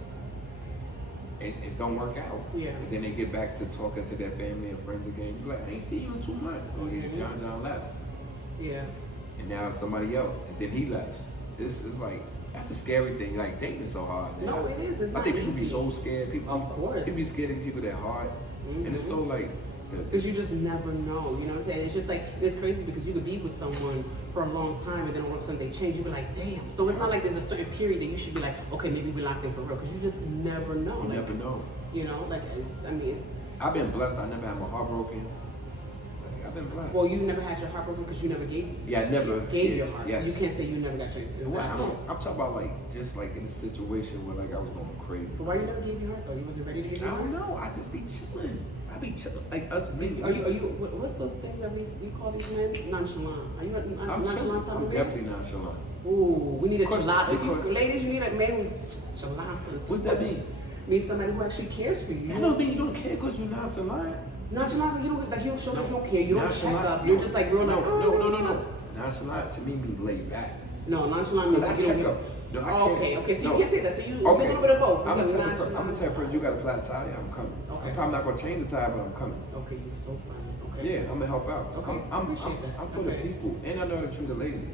it don't work out. Yeah. But then they get back to talking to their family and friends again. You're like, I ain't seen you in 2 months. Oh yeah, John left. Yeah. And now somebody else, and then he left. It's like, that's the scary thing. Like, dating is so hard, man. No, it is. It's I not think people be easy. so scared. People, Of course. people be scared of people that hard, and it's so like. Because you just never know, you know what I'm saying? It's just like, it's crazy because you could be with someone for a long time and then all of a sudden they change. You be like, damn. So it's not like there's a certain period that you should be like, okay, maybe we locked in for real. Because you just never know. You like, never know. You know, like, it's. I've been blessed. I never had my heart broken. Like, I've been blessed. Well, you never had your heart broken because you never gave. Yeah, I never gave your heart. Yes. So you can't say you never got your. Well, I'm talking about like just like in a situation where like I was going crazy. But why you never gave your heart though? You wasn't ready to give I your heart? don't know. I just be chilling. I be chilling. Like us maybe. Are you, what's those things that we call these men? Nonchalant. Are you a I'm nonchalant chilling. type I'm of man? definitely nonchalant. Ooh, we need a Because- chalant. If because- you, ladies, you need a man who's chalant. What's that mean? Means somebody who actually cares for you. That don't mean you don't care because you're nonchalant. Nonchalant, you don't show that you don't care. You don't check Nonchalant- up. You're just like real no, like, oh, no. Nonchalant to me means laid back. No, nonchalant means Because I like you check don't up. No, I Oh, can't. okay, okay. So No. you can't say that. So you a Okay. little bit of both. I'm You the got type of nonchalant. person, you got a flat tire, I'm coming. Okay. I'm probably not going to change the tire, but I'm coming. Okay, you're so funny. Okay. Yeah, I'm going to help out. Okay, I'm appreciate that. I'm for the Okay. people. And I know how to treat a lady.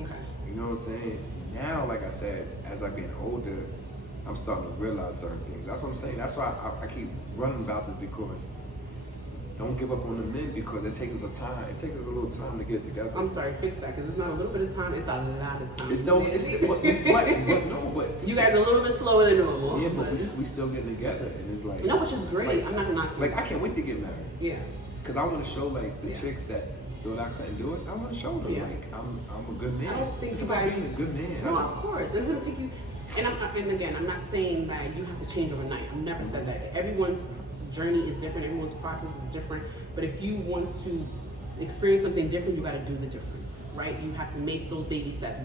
Okay. You know what I'm saying? Now, like I said, as I get older, I'm starting to realize certain things. That's what I'm saying. That's why I keep running about this, because don't give up on the men, because it takes us a time. It takes us a little time to get together. I'm sorry, fix that because it's not a little bit of time. It's a lot of time. It's no, it's but no, but You guys are a little bit slower than normal. yeah, but we still getting together, and it's like No, which is great. Like, I'm not gonna knock you. like I can't wait to get married, Yeah. because I want to show like the Yeah. chicks that thought I couldn't do it. I want to show them Yeah. like I'm a good man. I don't think it's you about guys. being a good man. No, of course. It's gonna take you. And again, I'm not saying that you have to change overnight. I've never said that. Everyone's journey is different. Everyone's process is different. But if you want to experience something different, you got to do the difference, right? You have to make those baby steps,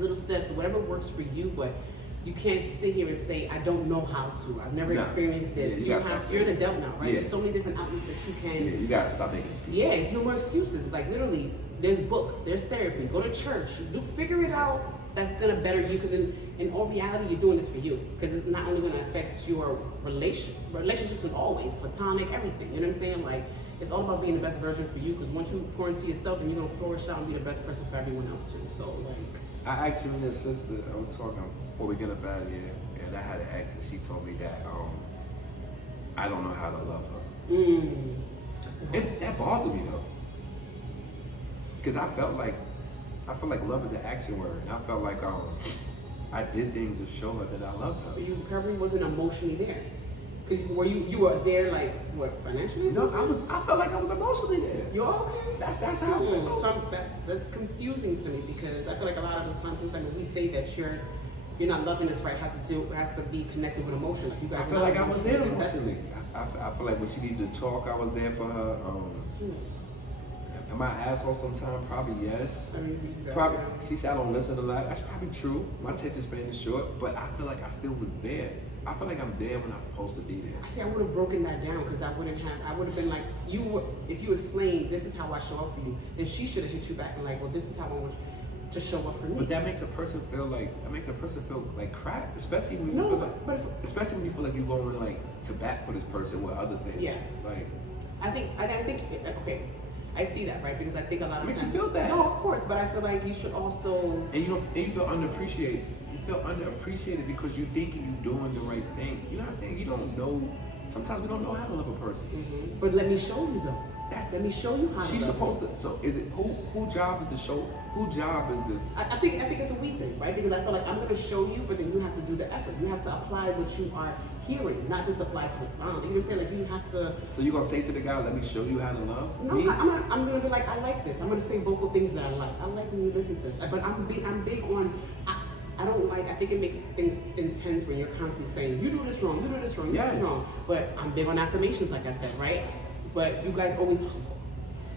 little steps, whatever works for you. But you can't sit here and say, I don't know how to. I've never No. experienced this. Yeah, you You gotta stop you're an saying adult now, right? Yeah. There's so many different outlets that you can. Yeah, you gotta stop making excuses. Yeah, it's no more excuses. It's like literally, there's books, there's therapy, go to church, figure it out. That's gonna better you, because in all reality, you're doing this for you. Because it's not only gonna affect your relationships in all ways, platonic, everything. You know what I'm saying? Like, it's all about being the best version for you. Because once you pour into yourself, then you're gonna flourish out and be the best person for everyone else too. So like, I asked you and your sister. I was talking before we get up out of here, and I had an ex, and she told me that I don't know how to love her. That bothered me though, because I felt like love is an action word, and I felt like I did things to show her that I loved her. but you probably wasn't emotionally there. Because you were there like what, financially? or No, something? I felt like I was emotionally there. You're okay. That's how I felt. So that's confusing to me, because I feel like a lot of the time, sometimes when we say that you're not loving us right, has to be connected with emotion. Like you guys. I feel like I was there emotionally emotionally. I feel like when she needed to talk, I was there for her. Am I an asshole sometimes? Probably yes. I mean, you Probably. She said I don't listen a lot. That's probably true. My attention span is short, but I feel like I still was there. I feel like I'm there when I'm supposed to be there. I say I would have broken that down, because I would have been like, if you explained this is how I show up for you, then she should have hit you back and like, well, this is how I want you to show up for me. But that makes a person feel like crap, especially when you feel like, especially when you feel like you're going like to bat for this person with other things. Yes. Like, I think okay. I see that, right? Because I think a lot of Makes times. you feel bad. No, of course, but I feel like you should also. and you feel underappreciated. You feel underappreciated because you thinking you're doing the right thing. You know what I'm saying? You don't know. Sometimes we don't know how to love a person. But let me show you though. Let me show you how. She's to love supposed to. So is it who job is to show? Who job is to? I think it's a we thing, right? Because I feel like I'm going to show you, but then you have to do the effort. You have to apply what you are hearing, not just apply to respond. You know what I'm saying? Like you have to. So you gonna say to the guy, "Let me show you how to love"? No, me? I'm going to be like, I like this. I'm going to say vocal things that I like. I like when you listen to this. But I'm big on. I don't like. I think it makes things intense when you're constantly saying, "You do this wrong. You do this wrong. You do this wrong." But I'm big on affirmations, like I said, right? But you guys always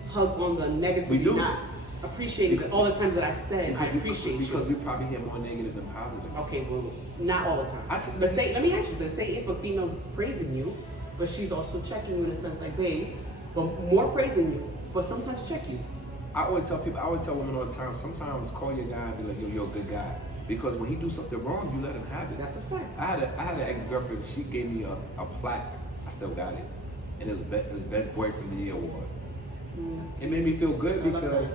hug on the negativity, We do. not appreciating all the times that I said I appreciate you. because we probably hear more negative than positive. Okay, well, not all the time. But let me ask you this: say if a female's praising you, but she's also checking you in a sense, like, babe, but more praising you, but sometimes check you. I always tell women all the time. Sometimes call your guy and be like, "Yo, you're a good guy," Because when he do something wrong, you let him have it. That's a fact. I had an ex-girlfriend. She gave me a plaque. I still got it, and it was best boyfriend of the year award. It made me feel good because,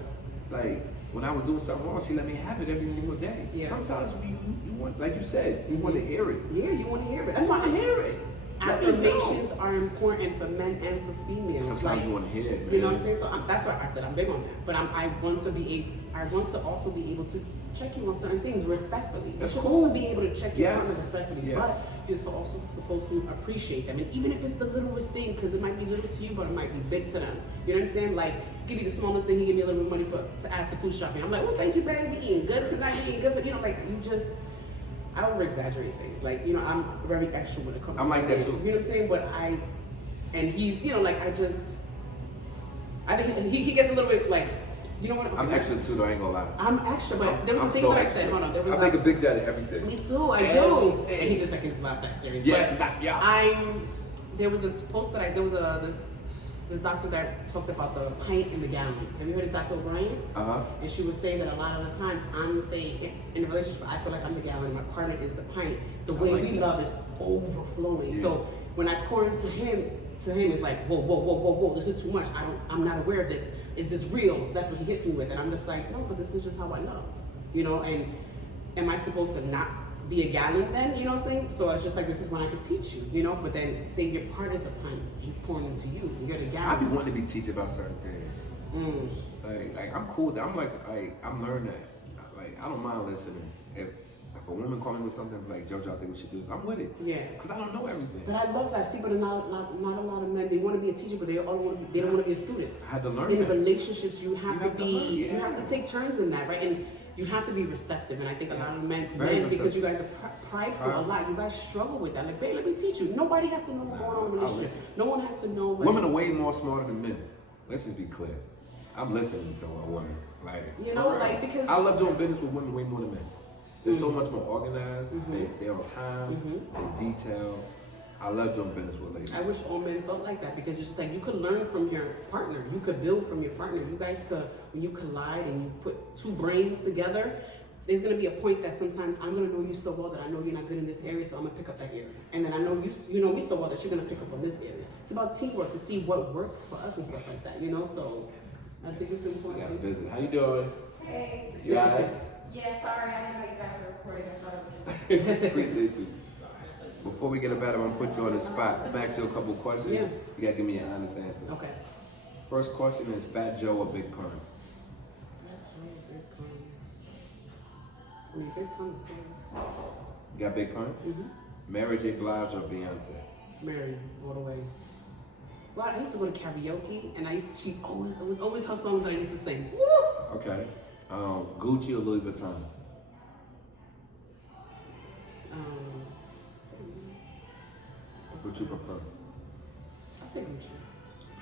like, when I was doing something wrong, she let me have it every single day. Yeah. Sometimes you want, like you said, you want to hear it. Yeah, you want to hear it. That's why I hear it. Affirmations are important for men and for females. Sometimes you want to hear it, man. You know what I'm saying? So that's why I said I'm big on that. But I want to also be able to check you on certain things respectfully. That's you should cool. also be able to check your partner Yes. respectfully. Yes. But you're also supposed to appreciate them. And even if it's the littlest thing, because it might be little to you, but it might be big to them. You know what I'm saying? Like, give me the smallest thing, he give me a little bit of money to add some food shopping. I'm like, well, thank you, babe. We eating good tonight. We eating good for, you know, like, you just, I over exaggerate things. Like, you know, I'm very extra when it comes I'm to like that things. too. You know what I'm saying? But and he's, you know, like, I think he gets a little bit like, you know what? I'm extra too, though. I ain't gonna lie. I'm extra, but there was I'm a thing so that I extra. said. Hold on, there was I make a big deal out of everything. Me too, I do. Everything. And he's just like, it's not that serious. Yes, but not yeah. there was a post that there was this doctor that talked about the pint in the gallon. Have you heard of Dr. O'Brien? And she was saying that a lot of the times I'm saying in a relationship, I feel like I'm the gallon, my partner is the pint. The way like we that. love is overflowing. Yeah. So when I pour into him, it's like, whoa, this is too much. I'm not aware of this. Is this real? That's what he hits me with. And I'm just like, no, but this is just how I love. You know, and am I supposed to not be a gallon then? You know what I'm saying? So it's just like, this is when I could teach you, you know? But then say your partner's a pint, he's pouring into you, and you're the gallon. I be wanting to be teaching about certain things. Like I'm cool. I'm I'm learning that. Like I don't mind listening. If a woman call me with something like, JoJo, I think we should do this, I'm with it. Yeah. Because I don't know everything. But I love that. See, but not a lot of men, they want to be a teacher, but they don't want to be a student. I had to learn In that. relationships, you have to learn, you have to take turns in that, right? And you have to be receptive. And I think a lot of men, Very because you receptive. guys are prideful a lot, you guys struggle with that. Like, babe, let me teach you. Nobody has to know what's going on in a relationship. listen. No one has to know. Like, Women are way more smarter than men. Let's just be clear. I'm listening to a woman. Like, You for know, real. like, because- I love doing business with women way more than men. They're so much more organized. They're on time. They're detailed. I love doing business with ladies. I wish all men felt like that, because it's just like you could learn from your partner. You could build from your partner. You guys could, when you collide and you put two brains together, there's gonna be a point that sometimes I'm gonna know you so well that I know you're not good in this area, so I'm gonna pick up that area. And then I know you know me so well that you're gonna pick up on this area. It's about teamwork to see what works for us and stuff like that, you know? So I think it's We important. got a visit. How you doing? Hey. You all right? Yeah, sorry, I didn't know you guys were recording. I thought it was just. Appreciate you. Before we get about it, I'm gonna put you on the spot. I'm gonna ask you a couple questions. Yeah. You gotta give me an honest answer. Okay. First question is Fat Joe or Big Pun? I mean, big pun, please. You got Big Pun? Mary J. Blige or Beyonce? Mary, all the way. Well, I used to go to karaoke, and it was always her songs that I used to sing. Woo! Okay. Gucci or Louis Vuitton? What you prefer? I say Gucci.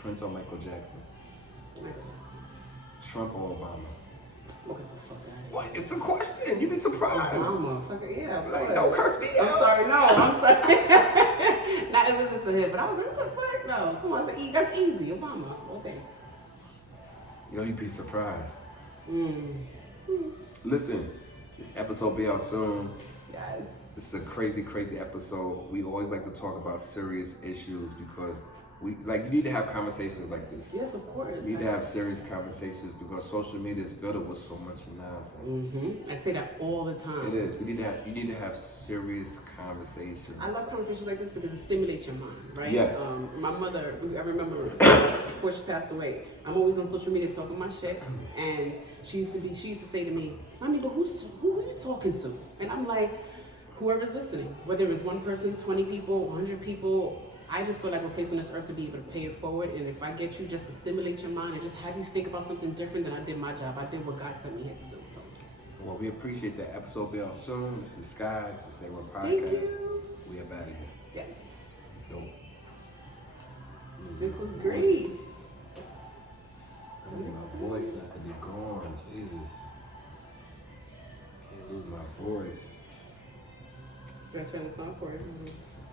Prince or Michael Jackson? Michael Jackson. Trump or Obama? Look at the fuck out of here. What? It's a question. You'd be surprised. Obama, fuck it, yeah. of Like, course. don't curse me I'm out. sorry, no, I'm sorry. Not it wasn't to him, but I was like, what the fuck? No, come on, that's easy. Obama, all day. Yo, you'd be surprised. Listen, this episode be out soon. Yes. This is a crazy, crazy episode. We always like to talk about serious issues because you need to have conversations like this. Yes, of course. You need to have serious conversations because social media is filled with so much nonsense. I say that all the time. It is. You need to have serious conversations. I love conversations like this because it stimulates your mind, right? Yes. My mother, I remember before she passed away, I'm always on social media talking my shit, and she used to say to me, "Mommy, but who are you talking to?" And I'm like, whoever's listening, whether it's one person, 20 people, 100 people. I just feel like we're placed on this earth to be able to pay it forward, and if I get you just to stimulate your mind and just have you think about something different, then I did my job. I did what God sent me here to do. So, Well, we appreciate that episode be out soon. This is Sky. This is Say What thank Podcast. you. We up out of here. Yes, Dope. this was great. I need my voice not to be gone. Jesus. Can't lose my voice. You guys playing the song for it?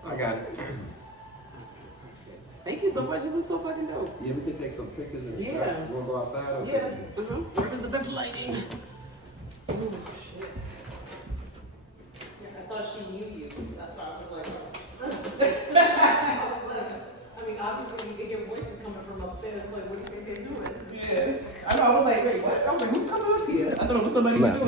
I got it. Thank you so much. This was so fucking dope. Yeah, we can take some pictures in the Yeah. truck. You wanna go outside or Yes. Where is the best lighting? Oh shit. thought she knew you. That's why I was like, I mean, obviously you can hear voices coming from upstairs. Like, what do you think they're doing? Yeah. I know. I was like, wait, what? I was like, who's coming up here? I thought it was somebody Nah. doing